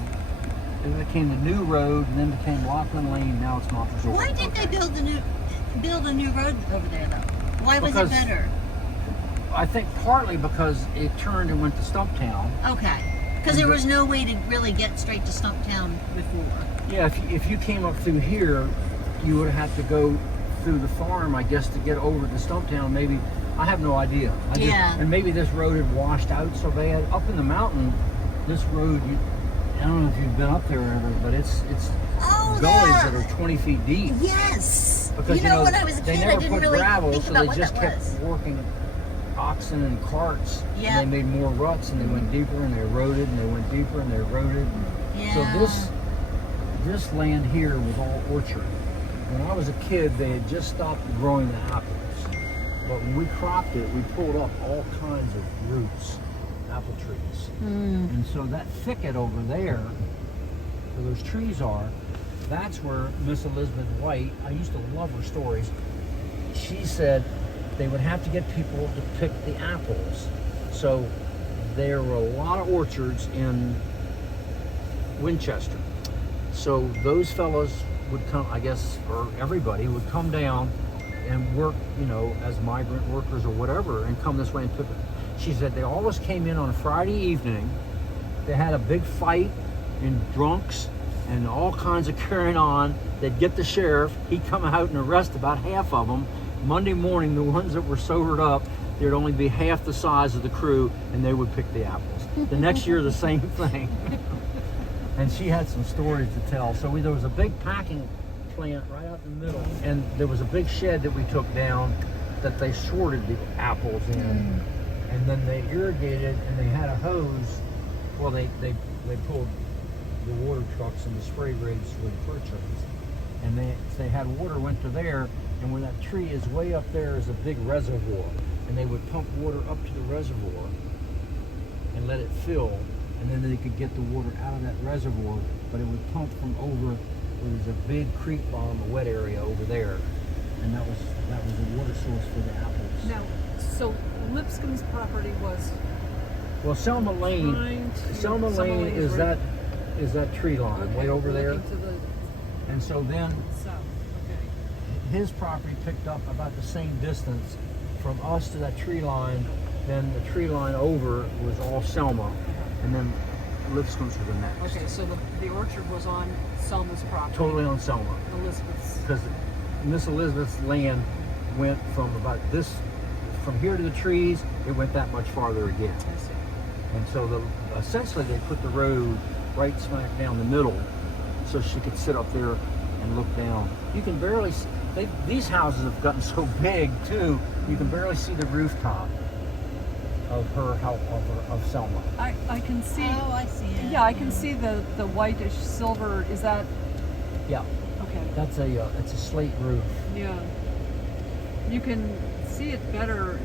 it became the new road, and then became Laughlin Lane. Now it's Montezori. Why did they build a new road over there though? Why was Because- it better? I think partly because it turned and went to Stumptown. Okay. Because there was no way to really get straight to Stumptown before. Yeah, if you came up through here, you would have to go through the farm, I guess, to get over to Stumptown. Maybe, I have no idea. Yeah. And maybe this road had washed out so bad. Up in the mountain, this road, I don't know if you've been up there ever, but it's Oh, gullies that are 20 feet deep. Yes. Because you know, when I was a they kid, I never didn't put really gravel, think so about they what just that kept was. working oxen and carts. Yeah. And they made more ruts, and they went deeper, and they eroded, and they went deeper, and they eroded. Yeah. So this land here was all orchard. When I was a kid, they had just stopped growing the apples. But when we cropped it, we pulled up all kinds of roots, apple trees. And so that thicket over there, where those trees are, that's where Miss Elizabeth White, I used to love her stories. She said they would have to get people to pick the apples. So there were a lot of orchards in Winchester. So those fellows would come, I guess, or everybody would come down and work, as migrant workers or whatever, and come this way and pick it. She said they always came in on a Friday evening. They had a big fight and drunks and all kinds of carrying on. They'd get the sheriff. He'd come out and arrest about half of them. Monday morning, the ones that were sobered up, there'd only be half the size of the crew, and they would pick the apples. The next year, the same thing. And she had some stories to tell. So there was a big packing plant right out in the middle, and there was a big shed that we took down that they sorted the apples in, and then they irrigated, and they had a hose. Well, they pulled the water trucks and the spray rigs with fir trees, and they had water went to there, and where that tree is way up there is a big reservoir, and they would pump water up to the reservoir and let it fill, and then they could get the water out of that reservoir, but it would pump from over where there's a big creek bottom, a wet area over there, and that was the water source for the apples. Now, so Lipscomb's property was Well, Selma Lane is right- that tree line okay, way over there, looking to the and so then south. Okay. his property picked up about the same distance from us to that tree line. Then the tree line over was all Selma, and then Lipscomb's were the next. Okay, so the orchard was on Selma's property. Totally on Selma, Elizabeth's. because Miss Elizabeth's land went from about this, from here to the trees, it went that much farther again. I see. And so essentially they put the road right smack down the middle, so she could sit up there and look down. You can barely see, these houses have gotten so big too, you can barely see the rooftop of her house, of Selma. I can see. Oh, I see it. Yeah, I can see the whitish silver. Is that Yeah, okay? that's it's a slate roof. Yeah. You can see it better.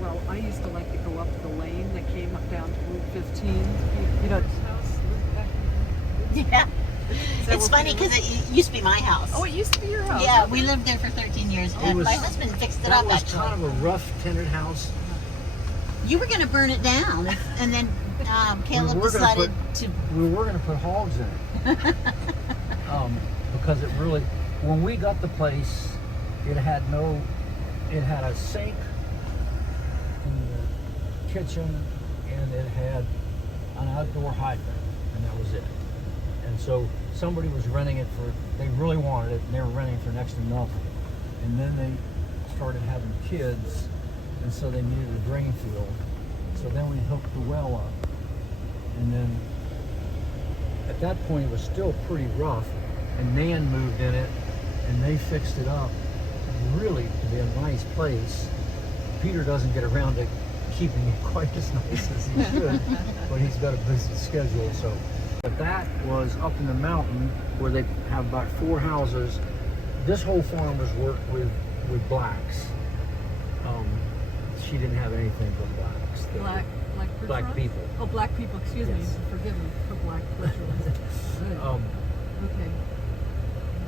Well, I used to like to go up the lane that came up down to Route 15. You know. Yeah. that It's where funny Peter because it used to be my house. Oh, it used to be your house. Yeah, okay. we lived there for 13 years. It was- My husband fixed it That up, was actually. kind of a rough tenant house. You were going to burn it down, and then Caleb were gonna decided to. We were going to put hogs in it. Because it really, when we got the place, it had a sink in the kitchen, and it had an outdoor hydrant, and that was it. And so somebody was renting it they really wanted it, and they were renting it for next to nothing. And then they started having kids, and so they needed a drain field. So then we hooked the well up. And then at that point it was still pretty rough, and Nan moved in it, and they fixed it up really to be a nice place. Peter doesn't get around to keeping it quite as nice as he should, but he's got a busy schedule. So, but that was up in the mountain where they have about 4 houses. This whole farm was worked with blacks. She didn't have anything but blacks. Black Bergeron? people. Oh, black people. Excuse me. Yes. Forgive me for black Bergeron. Good. Okay.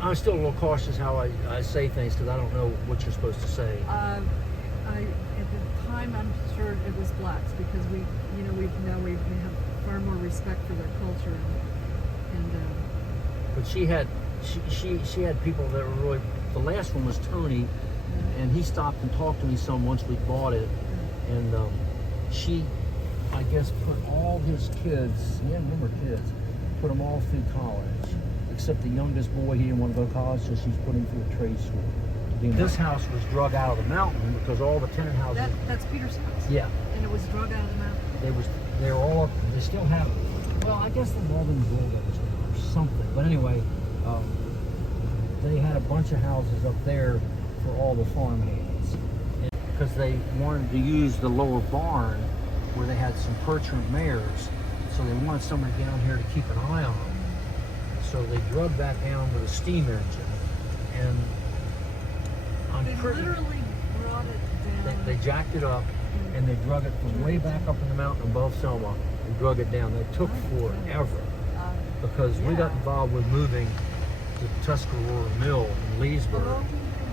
I'm still a little cautious how I say things because I don't know what you're supposed to say. At the time, I'm sure it was blacks because we have far more respect for their culture and But she had people that were really. The last one was Tony, and he stopped and talked to me some once we bought it, and she, I guess, put all his kids. He had a number of kids. Put them all through college, except the youngest boy. He didn't want to go to college, so she's put him through a trade school. This house was drug out of the mountain because all the tenant houses. that's Peter's house. Yeah, And it was drug out of the mountain. they were all. They still have. Well, I guess they've all been bulldozed or something. But anyway, they had a bunch of houses up there for all the farm hands, because they wanted to use the lower barn where they had some percherant mares, so they wanted somebody down here to keep an eye on them. So they drug that down with a steam engine, and They literally brought it down. they jacked it up, and they drug it from way back up in the mountain above Selma and drug it down. They took forever because we got involved with moving to Tuscarora Mill in Leesburg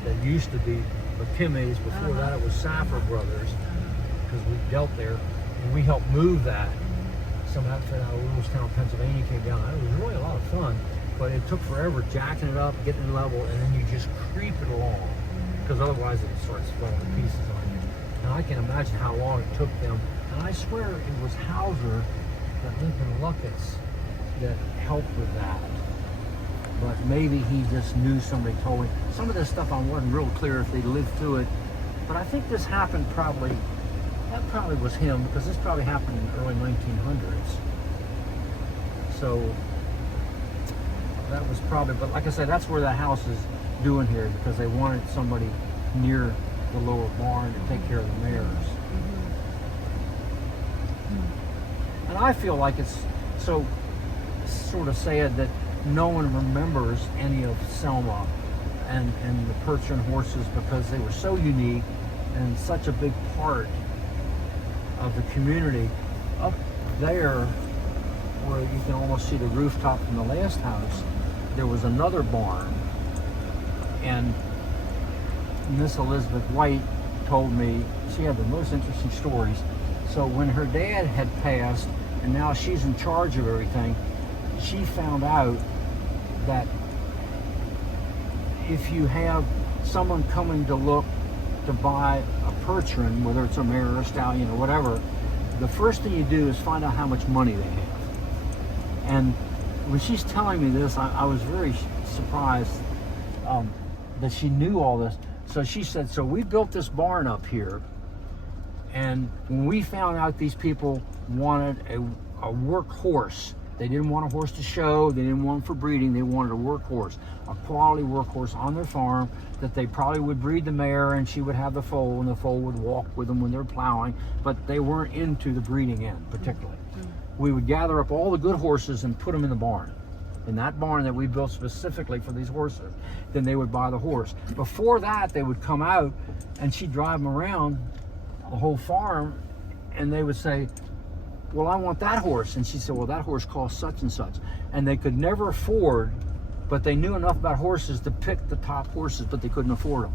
that used to be McKimmy's. Before that it was Saffer Brothers, because we dealt there, and we helped move that. Some outfit out of Lewistown, Pennsylvania came down. It was really a lot of fun, but it took forever jacking it up, getting it level, and then you just creep it along, because otherwise it starts falling to pieces on you. And I can imagine how long it took them. And I swear it was Hauser that lived in Lucketts that helped with that. But maybe he just knew somebody told him. Some of this stuff I wasn't real clear if they lived through it. But I think this happened that probably was him, because this probably happened in the early 1900s. So that was probably, but like I said, that's where that house is doing here, because they wanted somebody near the lower barn to take care of the mares. And I feel like it's so sort of sad that no one remembers any of Selma and the Percheron horses, because they were so unique and such a big part of the community. Up there, where you can almost see the rooftop from the last house, there was another barn, and Miss Elizabeth White told me she had the most interesting stories. So when her dad had passed and now she's in charge of everything, she found out that if you have someone coming to look to buy a Percheron, whether it's a mare or a stallion or whatever, the first thing you do is find out how much money they have. And when she's telling me this, I was very surprised that she knew all this. So she said, so we built this barn up here, and when we found out these people wanted a work horse, they didn't want a horse to show, they didn't want it for breeding, they wanted a work horse, a quality work horse on their farm that they probably would breed the mare and she would have the foal, and the foal would walk with them when they're plowing, but they weren't into the breeding end particularly. We would gather up all the good horses and put them in the barn. In that barn that we built specifically for these horses. Then they would buy the horse. Before that, they would come out and she'd drive them around the whole farm, and they would say, well, I want that horse. And she said, well, that horse costs such and such. And they could never afford, but they knew enough about horses to pick the top horses, but they couldn't afford them.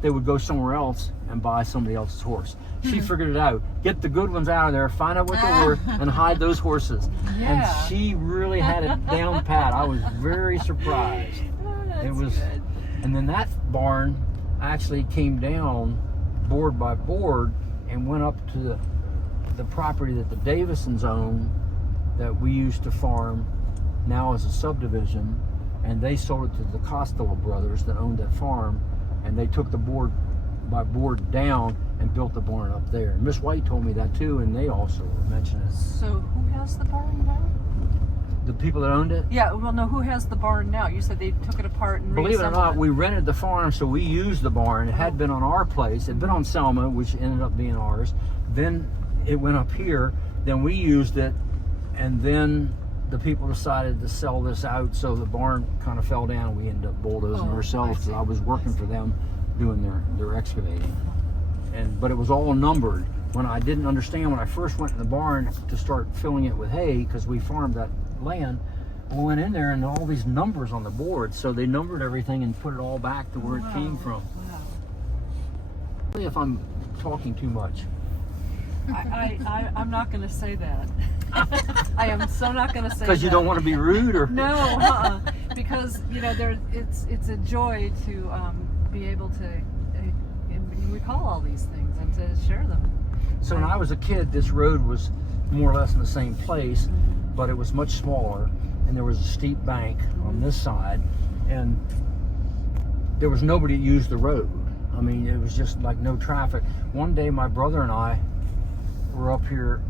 They would go somewhere else and buy somebody else's horse. She figured it out. Get the good ones out of there, find out what they're worth, and hide those horses. Yeah. And she really had it down pat. I was very surprised. It was good. And then that barn actually came down board by board and went up to the property that the Davisons own, that we used to farm now as a subdivision, and they sold it to the Costello brothers that owned that farm, and they took the board by board down and built the barn up there. And Miss White told me that too, and they also mentioned it. So who has the barn now? The people that owned it? Yeah, well, no, who has the barn now? You said they took it apart and Believe it or reassembled not, we rented the farm, so we used the barn. It had been on our place. It had been on Selma, which ended up being ours. Then it went up here. Then we used it, and then the people decided to sell this out, so the barn kind of fell down. We ended up bulldozing ourselves, because I was working for them doing their excavating. But it was all numbered. When I didn't understand, when I first went in the barn to start filling it with hay, because we farmed that land, we went in there and all these numbers on the board, so they numbered everything and put it all back to where it came from. Wow. If I'm talking too much. I'm not going to say that. I am so not going to say that. Because you don't want to be rude, or? No, because it's a joy to be able to recall all these things and to share them. So when I was a kid, this road was more or less in the same place, but it was much smaller, and there was a steep bank on this side, and there was nobody that used the road. I mean, it was just like no traffic. One day my brother and I were up here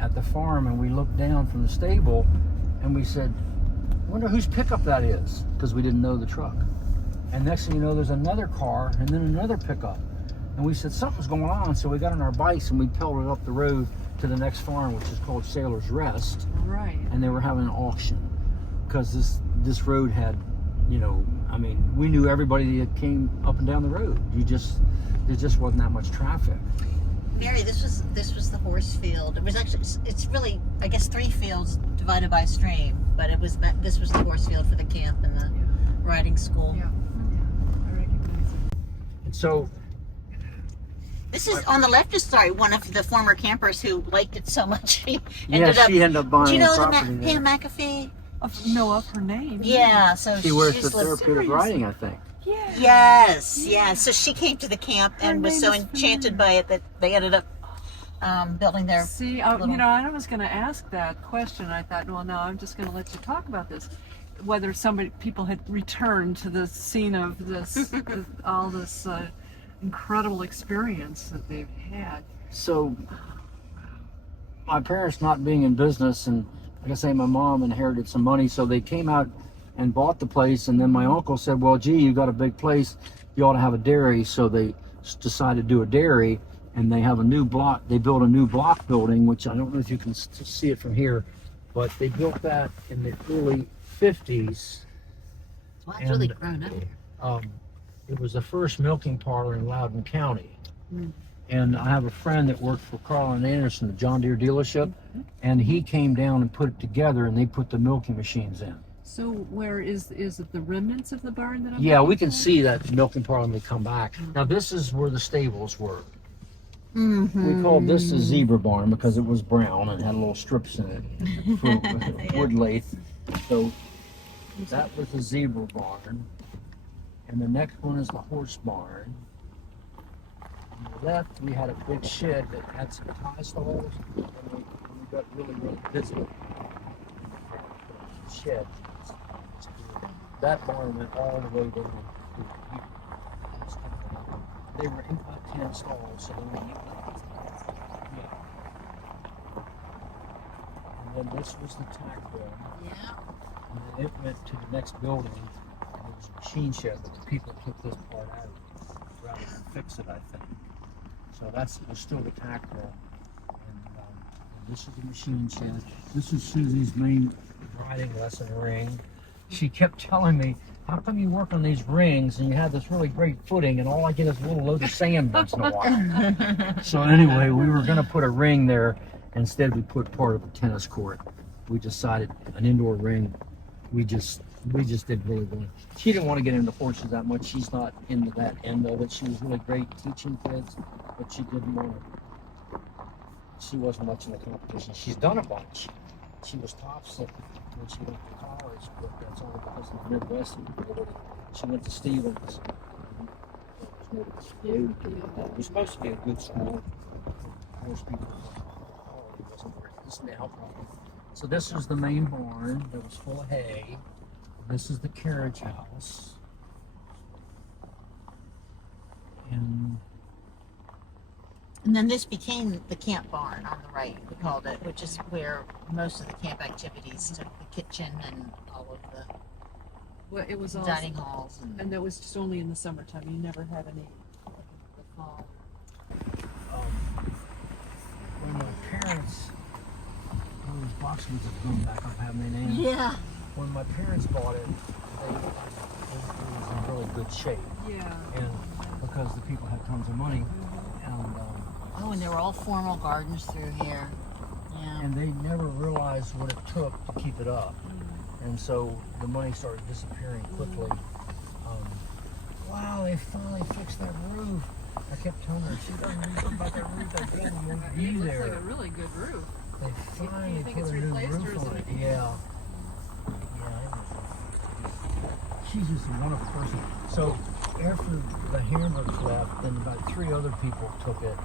at the farm, and we looked down from the stable and we said, wonder whose pickup that is, because we didn't know the truck. And next thing you know, there's another car and then another pickup, and we said something's going on. So we got on our bikes and we pelted up the road to the next farm, which is called Sailor's Rest. Right. And they were having an auction, because this road had, I mean, we knew everybody that came up and down the road. There just wasn't that much traffic. Mary, this was the horse field. It was actually, it's really, I guess, 3 fields divided by a stream, but this was the horse field for the camp and the riding school. Yeah. I recognize it. And so This is on the left is one of the former campers who liked it so much. she ended up buying. Do you know property the Pam McAfee? Of her name. Yeah, so She wears she's the therapeutic riding, I think. Yeah. Yes, yeah. So she came to the camp Her and was name so is enchanted by it that they ended up building their. See, little- you know, I was going to ask that question. I thought, well, no, I'm just going to let you talk about this. Whether people had returned to the scene of this, all this incredible experience that they've had. So, my parents not being in business, and like I say, my mom inherited some money, so they came out and bought the place. And then my uncle said, "Well, gee, you got a big place, you ought to have a dairy." So they decided to do a dairy, and they have a new block. They built a new block building, which I don't know if you can see it from here, but they built that in the early 50s. Well, it's really And, grown up. It was the first milking parlor in Loudoun County. Mm. And I have a friend that worked for Carl and Anderson, the John Deere dealership, and he came down and put it together, and they put the milking machines in. So where is it the remnants of the barn that I'm Yeah, we looking can for? see that milking parlor when we come back. Now this is where the stables were. Mm-hmm. We called this a zebra barn because it was brown and had little strips in it for wood lathe. So that was the zebra barn. And the next one is the horse barn. On the left, we had a big shed that had some tie stalls, and we got really, really busy. Shed. That barn went all the way down to here. They were 8 by 10 stalls, so they were yeah. And then this was the tack room. Yeah. And then it went to the next building, and it was a machine shed, but the people took this part out rather than fix it, I think. So it was still the tack room. And this is the machine shed. This is Susie's main riding lesson ring. She kept telling me, "How come you work on these rings and you have this really great footing and all I get is a little load of sand once in a while?" So anyway, we were going to put a ring there. Instead, we put part of a tennis court. We decided an indoor ring. We just did really well. She didn't want to get into horses that much. She's not into that end of it. She was really great teaching kids, but she didn't want to. She wasn't much in the competition. She's done a bunch. She was top second when she went to college, but that's only because of the Midwest. She went to Stevens. It was supposed to be a good school. Most people it wasn't where it is now. So this was the main barn that was full of hay. This is the carriage house. And And then this became the camp barn on the right, we called it, which is where most of the camp activities took, the kitchen and all of the Well, it was all, dining halls. and that was just only in the summertime. You never had any the fall. when my parents, those boxes have come back up having their names. Yeah. When my parents bought it, it was in really good shape. Yeah. And because the people had tons of money, Oh, and there were all formal gardens through here. Yeah. and they never realized what it took to keep it up. And so the money started disappearing quickly. Wow, they finally fixed that roof. I kept telling her, she doesn't know about that roof. That building won't be It looks there. like a really good roof. They finally think put it's a new replaced, or roof is on it it. Yeah. She's just a wonderful person. So after the Hamburgs left, then about 3 other people took it.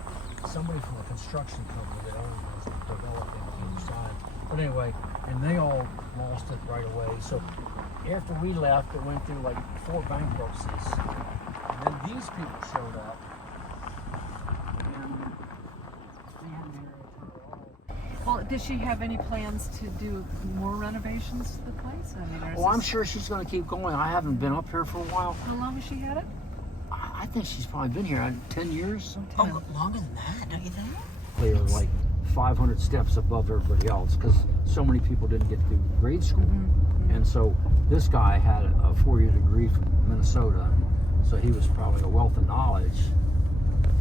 Somebody from the construction company that owned it was developing the inside. But anyway, and they all lost it right away. So after we left, it went through like 4 bankruptcies. And then these people showed up. And they hadn't been here at all. Well, does she have any plans to do more renovations to the place? I mean, Well, I'm sure she's going to keep going. I haven't been up here for a while. How long has she had it? I think she's probably been here 10 years. Sometime. Oh, longer than that, don't you think? They were like 500 steps above everybody else because so many people didn't get through grade school. And so this guy had a 4-year degree from Minnesota. So he was probably a wealth of knowledge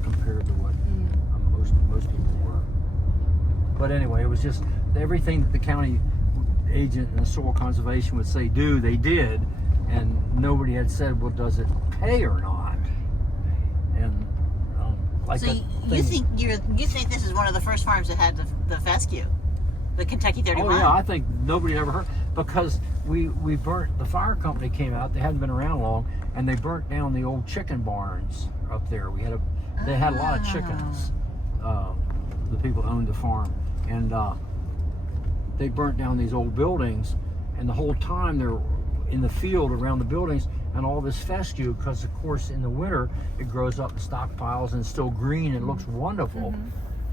compared to what most people were. But anyway, it was just everything that the county agent and the soil conservation would say do, they did. And nobody had said, well, does it pay or not? And like So that you thing- think this is one of the first farms that had the fescue, the Kentucky 31? Oh yeah, I think nobody ever heard. because we burnt, the fire company came out, they hadn't been around long, and they burnt down the old chicken barns up there. They had a lot of chickens, the people who owned the farm, and they burnt down these old buildings, and the whole time they're in the field around the buildings, and all this fescue, because of course in the winter it grows up in stockpiles and it's still green and looks wonderful.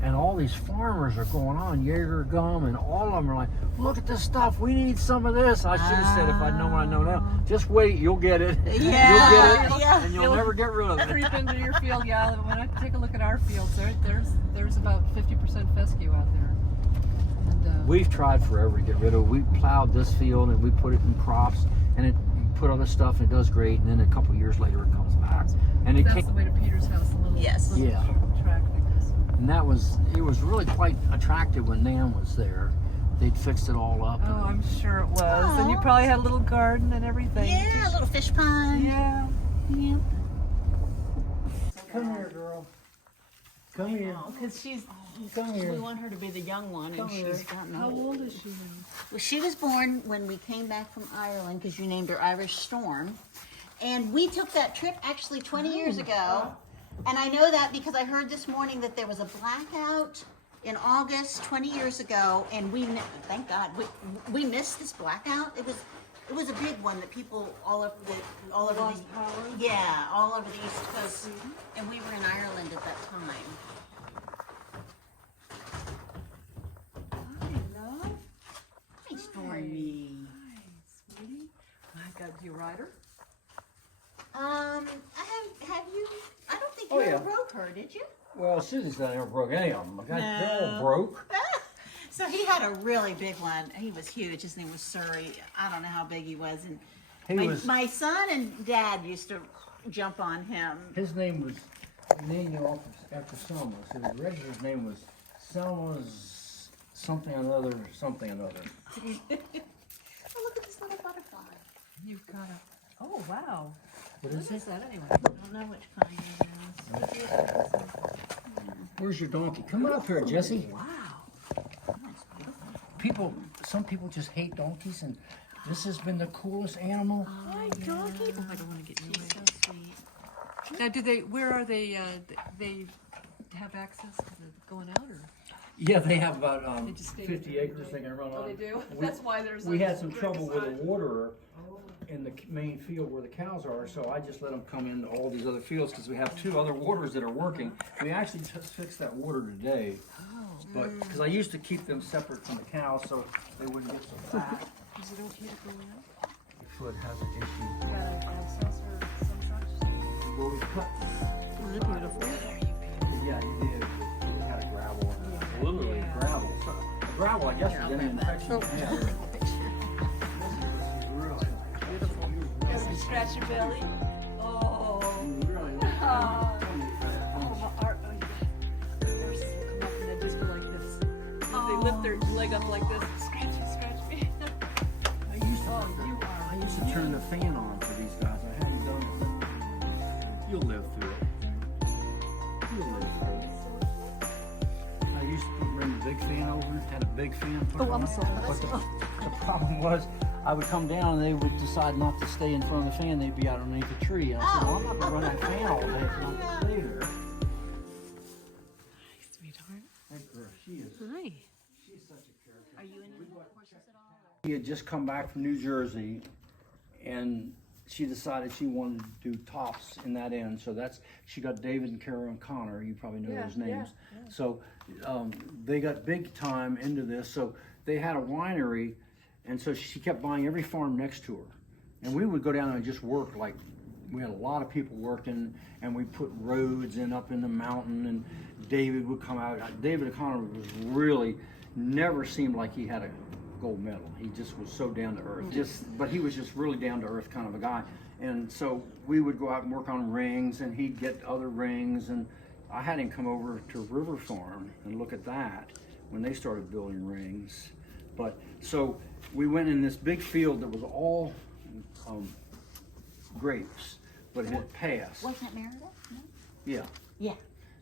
And all these farmers are going on Jaeger gum, and all of them are like, look at this stuff, we need some of this. I should have said, if I'd known what I know now, just wait, you'll get it. Yeah. You'll get it, Yeah. and you'll never get rid of it. Creep into your field, yeah. When I take a look at our fields, there's about 50% fescue out there. And, We've tried forever to get rid of it. We plowed this field and we put it in crops, and it put other stuff, and it does great, and then a couple years later it comes back. And it that's came, the way to Peter's house, a little, Yes. little Yeah. track like this. and it was really quite attractive when Nan was there. They'd fixed it all up. Oh, I'm sure it was. And you probably had a little garden and everything. Yeah, a little fish pond. Yeah. Yeah. Come here, girl. Come here. Because she's. Come here. We want her to be the young one, and she's gotten How old. old is she now? Well, she was born when we came back from Ireland, because you named her Irish Storm, and we took that trip actually 20 years ago. And I know that because I heard this morning that there was a blackout in August 20 years ago, and thank God we missed this blackout. It was a big one that people all over the all over the East Coast, and we were in Ireland at that time. Hi, Stormy. Hi, sweetie. I got you, rider. I have you? I don't think Oh, you ever yeah. broke her, did you? Well, Susie's not ever broke any of them. They're all No. broke. So he had a really big one. He was huge. His name was Surrey. I don't know how big he was. And my son and dad used to jump on him. His name was named after Selma. So his regular name was Selma's something another, something another. Oh, look at this little butterfly. You've got a. Oh, wow. What is What it? is that anyway? I don't know which kind it is. Where's your donkey? Come on up here, Jesse. Wow. Some people just hate donkeys, and this has been the coolest animal. Hi, donkey. Oh, I don't want to get you She's away. so sweet. Now, where are they, they have access to the going out, or? Yeah, they have about They just stay 50 there. acres they can run on. Oh, they do? We- That's why there's We a had some brick trouble with side. the waterer in the main field where the cows are, so I just let them come into all these other fields because we have 2 other waterers that are working. We actually just fixed that water today, but because I used to keep them separate from the cows so they wouldn't get so fat. Is it okay to go out? The foot has an issue. You got an access or some sort? Well, we cut. Isn't it beautiful? Yeah, you did. We had a gravel, literally gravel. So, gravel, I guess, is any infection. Yeah. Does it scratch your belly? Oh. Really? Horses will come up and they just go like this. They lift their leg up like this. Scratch me. I used to turn the fan on for these guys. I haven't done it. You'll live through it. You'll live through it. I used to bring the big fan over, had a big fan put on. I'm sorry. But the problem was, I would come down and they would decide not to stay in front of the fan. They'd be out underneath the tree. And I said, well, I'm not going to run that fan all day if I'm going to stay there. Hi, sweetheart. That girl, she is. Hi. She's such a character. Are you into horses at all? She had just come back from New Jersey, and she decided she wanted to do tops in that end. So she got David and Carol Connor. You probably know those names. Yeah. So they got big time into this. So they had a winery, and so she kept buying every farm next to her. And we would go down and just work. Like, we had a lot of people working, and we put roads in up in the mountain, and David would come out. David O'Connor was really, never seemed like he had a gold medal. He just was so down to earth. But he was just really down to earth kind of a guy. And so we would go out and work on rings, and he'd get other rings, and I had him come over to River Farm and look at that when they started building rings. But so we went in this big field that was all grapes, but it had passed. Wasn't it Meredith? No? Yeah. Yeah.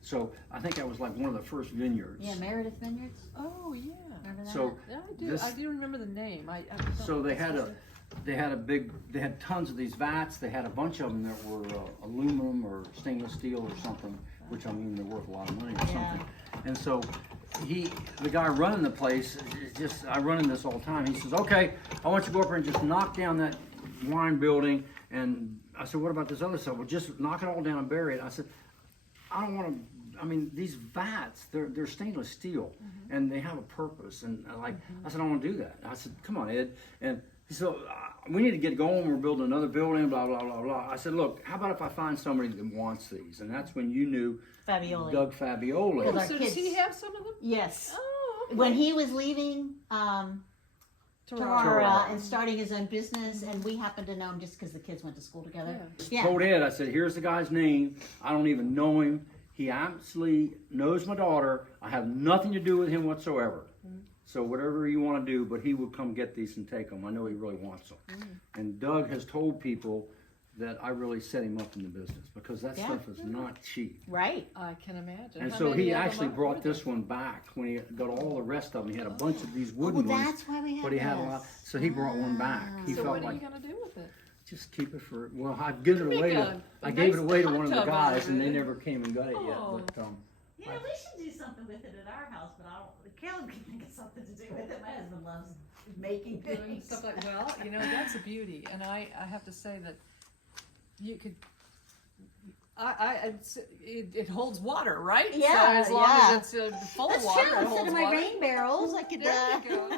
So I think that was like one of the first vineyards. Yeah, Meredith Vineyards. Oh, yeah. Remember that? So Yeah, I do. This- I do remember the name. I don't- So they had tons of these vats. They had a bunch of them that were aluminum or stainless steel or something, which I mean they're worth a lot of money or something. And so the guy running the place, I run in this all the time. He says, "Okay, I want you to go up there and just knock down that wine building." And I said, "What about this other stuff?" "Well, just knock it all down and bury it." I said, "I don't want to." I mean, these vats, they're stainless steel, and they have a purpose. And I said, "I don't want to do that." I said, "Come on, Ed." And so we need to get going. We're building another building, blah, blah, blah, blah. I said, "Look, how about if I find somebody that wants these?" And that's when you knew Fabioli. Doug Fabioli. Because our So kids- does he have some of them? Yes. Oh, okay. When he was leaving Tarara. Tarara and starting his own business, and we happened to know him just because the kids went to school together. Yeah. Told Ed, I said, "Here's the guy's name. I don't even know him. He absolutely knows my daughter. I have nothing to do with him whatsoever. So whatever you want to do," but he would come get these and take them. I know he really wants them. And Doug has told people that I really set him up in the business because that stuff is not cheap. Right. I can imagine. And How so many he of them actually are brought there? this one back when he got all the rest of them. He had a bunch of these Well, wooden ones, that's why we had but he had a lot. this. So he brought one back. He So felt what are like you going to do with it? just keep it for. Well, I give it away Make to. a I gave it nice away to hot one of the tub out guys, of and they it. never came and got it yet. Oh. But You know, we should do something with it at our house, but I don't. Caleb can think of something to do with it. My husband loves making Doing things. stuff like, well, you know, that's a beauty. And I have to say that you could, it holds water, right? Yeah, So as long yeah. as it's full That's of water, true. it Instead holds of my water. rain barrels, I could. There you go.